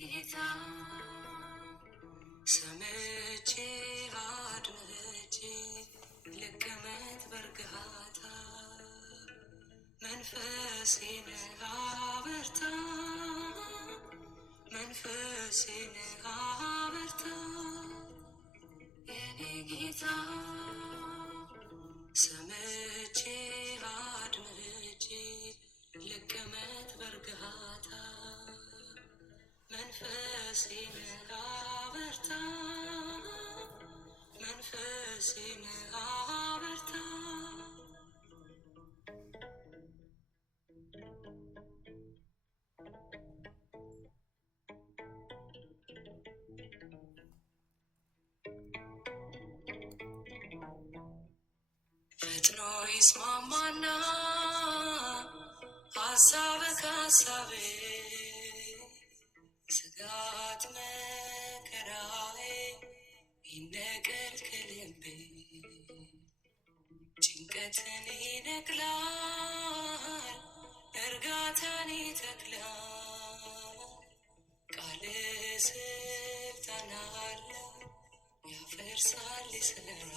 ጌታ ሰምቼ አድምጬ ልቀመጥ በእርጋታ መንፈሴን አበርታ መንፈሴን አበርታ የኔ ጌታ ሰምቼ አድምጬ ልቀመጥ በእርጋታ መንፈሴን አበርታ መንፈሴን አበርታ ፈጥኖ ይስማማና ሀሳብ ከሀሳቤ ስጋት መከራዬ ይነቀል ከልቤ ጭንቀትን ይነቅላል እርጋታን ይተክላል ቃል ስልጣን አለው ያፈርሳል ይሰራል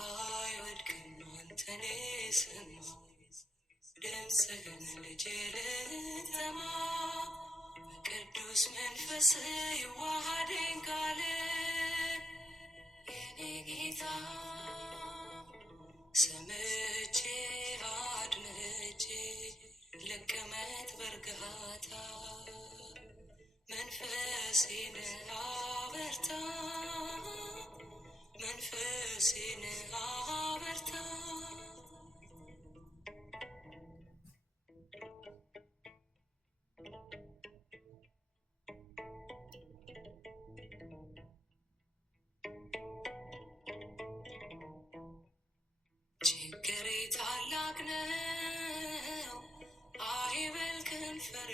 አይወድቅም አንተን የሰማው ድምፅህን ልጄ ልተማ በቅዱስ መንፈስ ይዋሃደኝ ቃል የኔ ጌታ ሰምቼ አድምጬ ልቀመጥ በእርጋታ መንፈሴን አበርታ መንፈሴን አበርታ ችግሬ ታላቅ ነው አይበል ከንፈሬ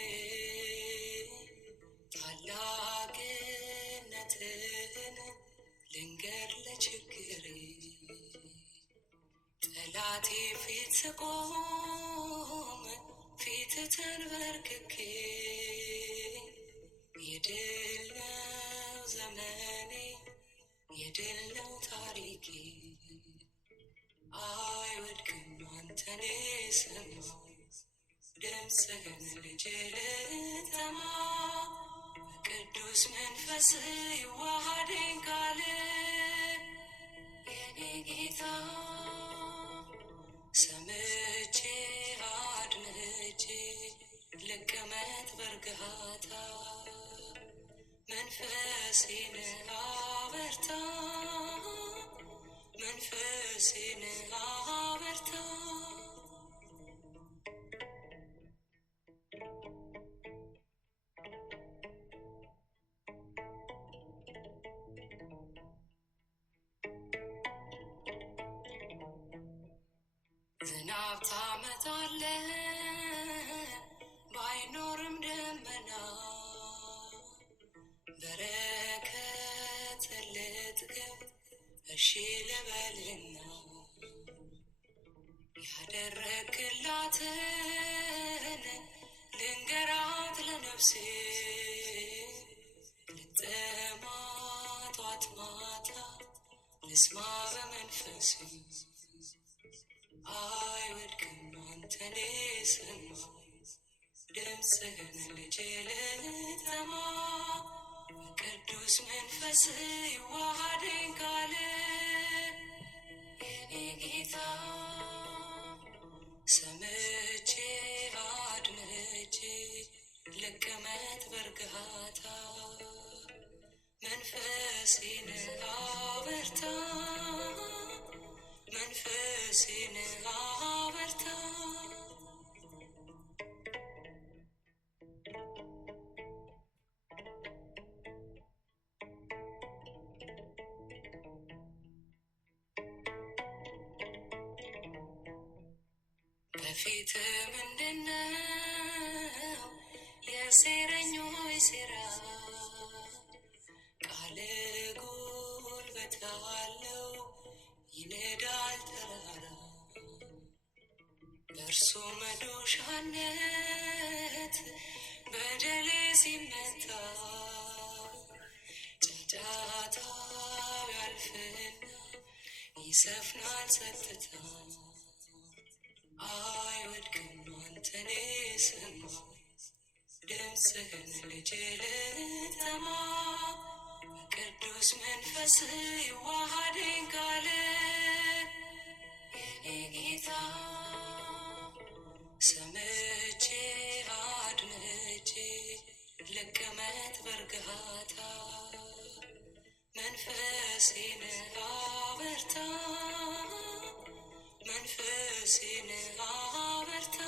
ታላቅነትህን ልንገር ለችግሬ ጠላቴ ፊት ስቆም ፊት ተንበርክኬ የድል ነው ዘመኔ የድል ነው ታሪኬ አይወድቅም አንተን የሰማው ድምፅህን ልጅ ልተማ በቅዱስ መንፈስ ይዋሃደኝ ቃል የኔ ጌታ ሰምቼ አድምጬ ልቀመጥ በእርጋታ መንፈሴን አበርታ መንፈሴን አበርታ ዝናብ ታመጣለህ ባይኖርም ደመና በረከት ልጥገብ እሺ ልበልና ያደረግላትን ልንገራት ለነፍሴ ልጠማ ጧት ማታ ልስማ በመንፈሴ አይወድቅም አንተን የሰማው ድምፅህን ልጄ ልተማ በቅዱስ መንፈስ ይዋሃደኝ ቃል የኔ ጌታ ሰምቼ አድምጬ ልቀመጥ በእርጋታ መንፈሴን አበርታ መንፈሴን አበርታ በፊት ምንድነው የሴረኞች ሴራ ቃል ጉልበት አለው ይነዳል ተራራ በእርሱ መዶሻነት በደሌ ሲመታ ጫጫታው ያልፍና ይሰፍናል ጸጥታ አይወድቅም አንተን የሰማው ድምፅህን ልጄ ልተማ በቅዱስ መንፈስ ይዋሃደኝ ቃል የኔ ጌታ ሰምቼ አድምጬ ልቀመጥ በእርጋታ መንፈሴን አበርታ መንፈሴን አበርታ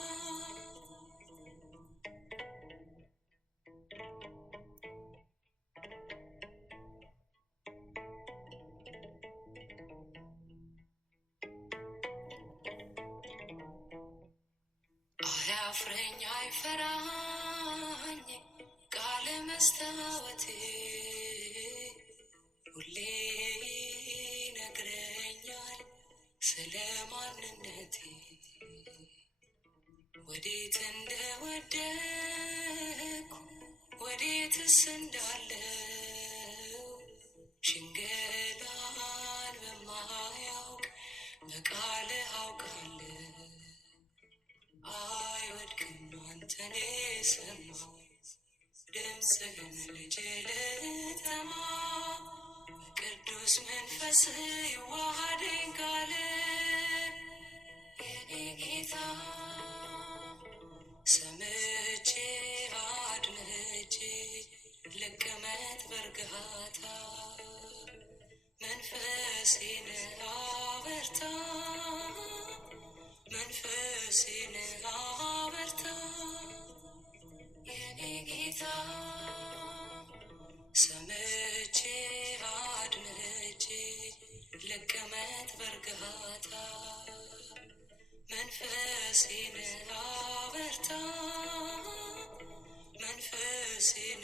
አያፍረኝ አይፈራኝ ቃል መስታወቴ ሁሌ ይነግረኛል ስለ ማንነቴ ወዴት እንደወደኩ ወዴትስ እንዳለው ሽንገላን በማያውቅ በቃልህ አውቃለሁ አይወድቅም አንተን የሰማው ድምፅህን ልጄ ልተማ በቅዱስ መንፈስ ይዋሃደኝ ቃል የኔ ጌታ ሰምቼ አድምጬ ልቀመጥ በእርጋታ መንፈሴን አበርታ መንፈሴን አበርታ የኔ ጌታ ሰምቼ አድምጬ ልቀመጥ በእርጋታ መንፈሴን አበርታ መንፈሴን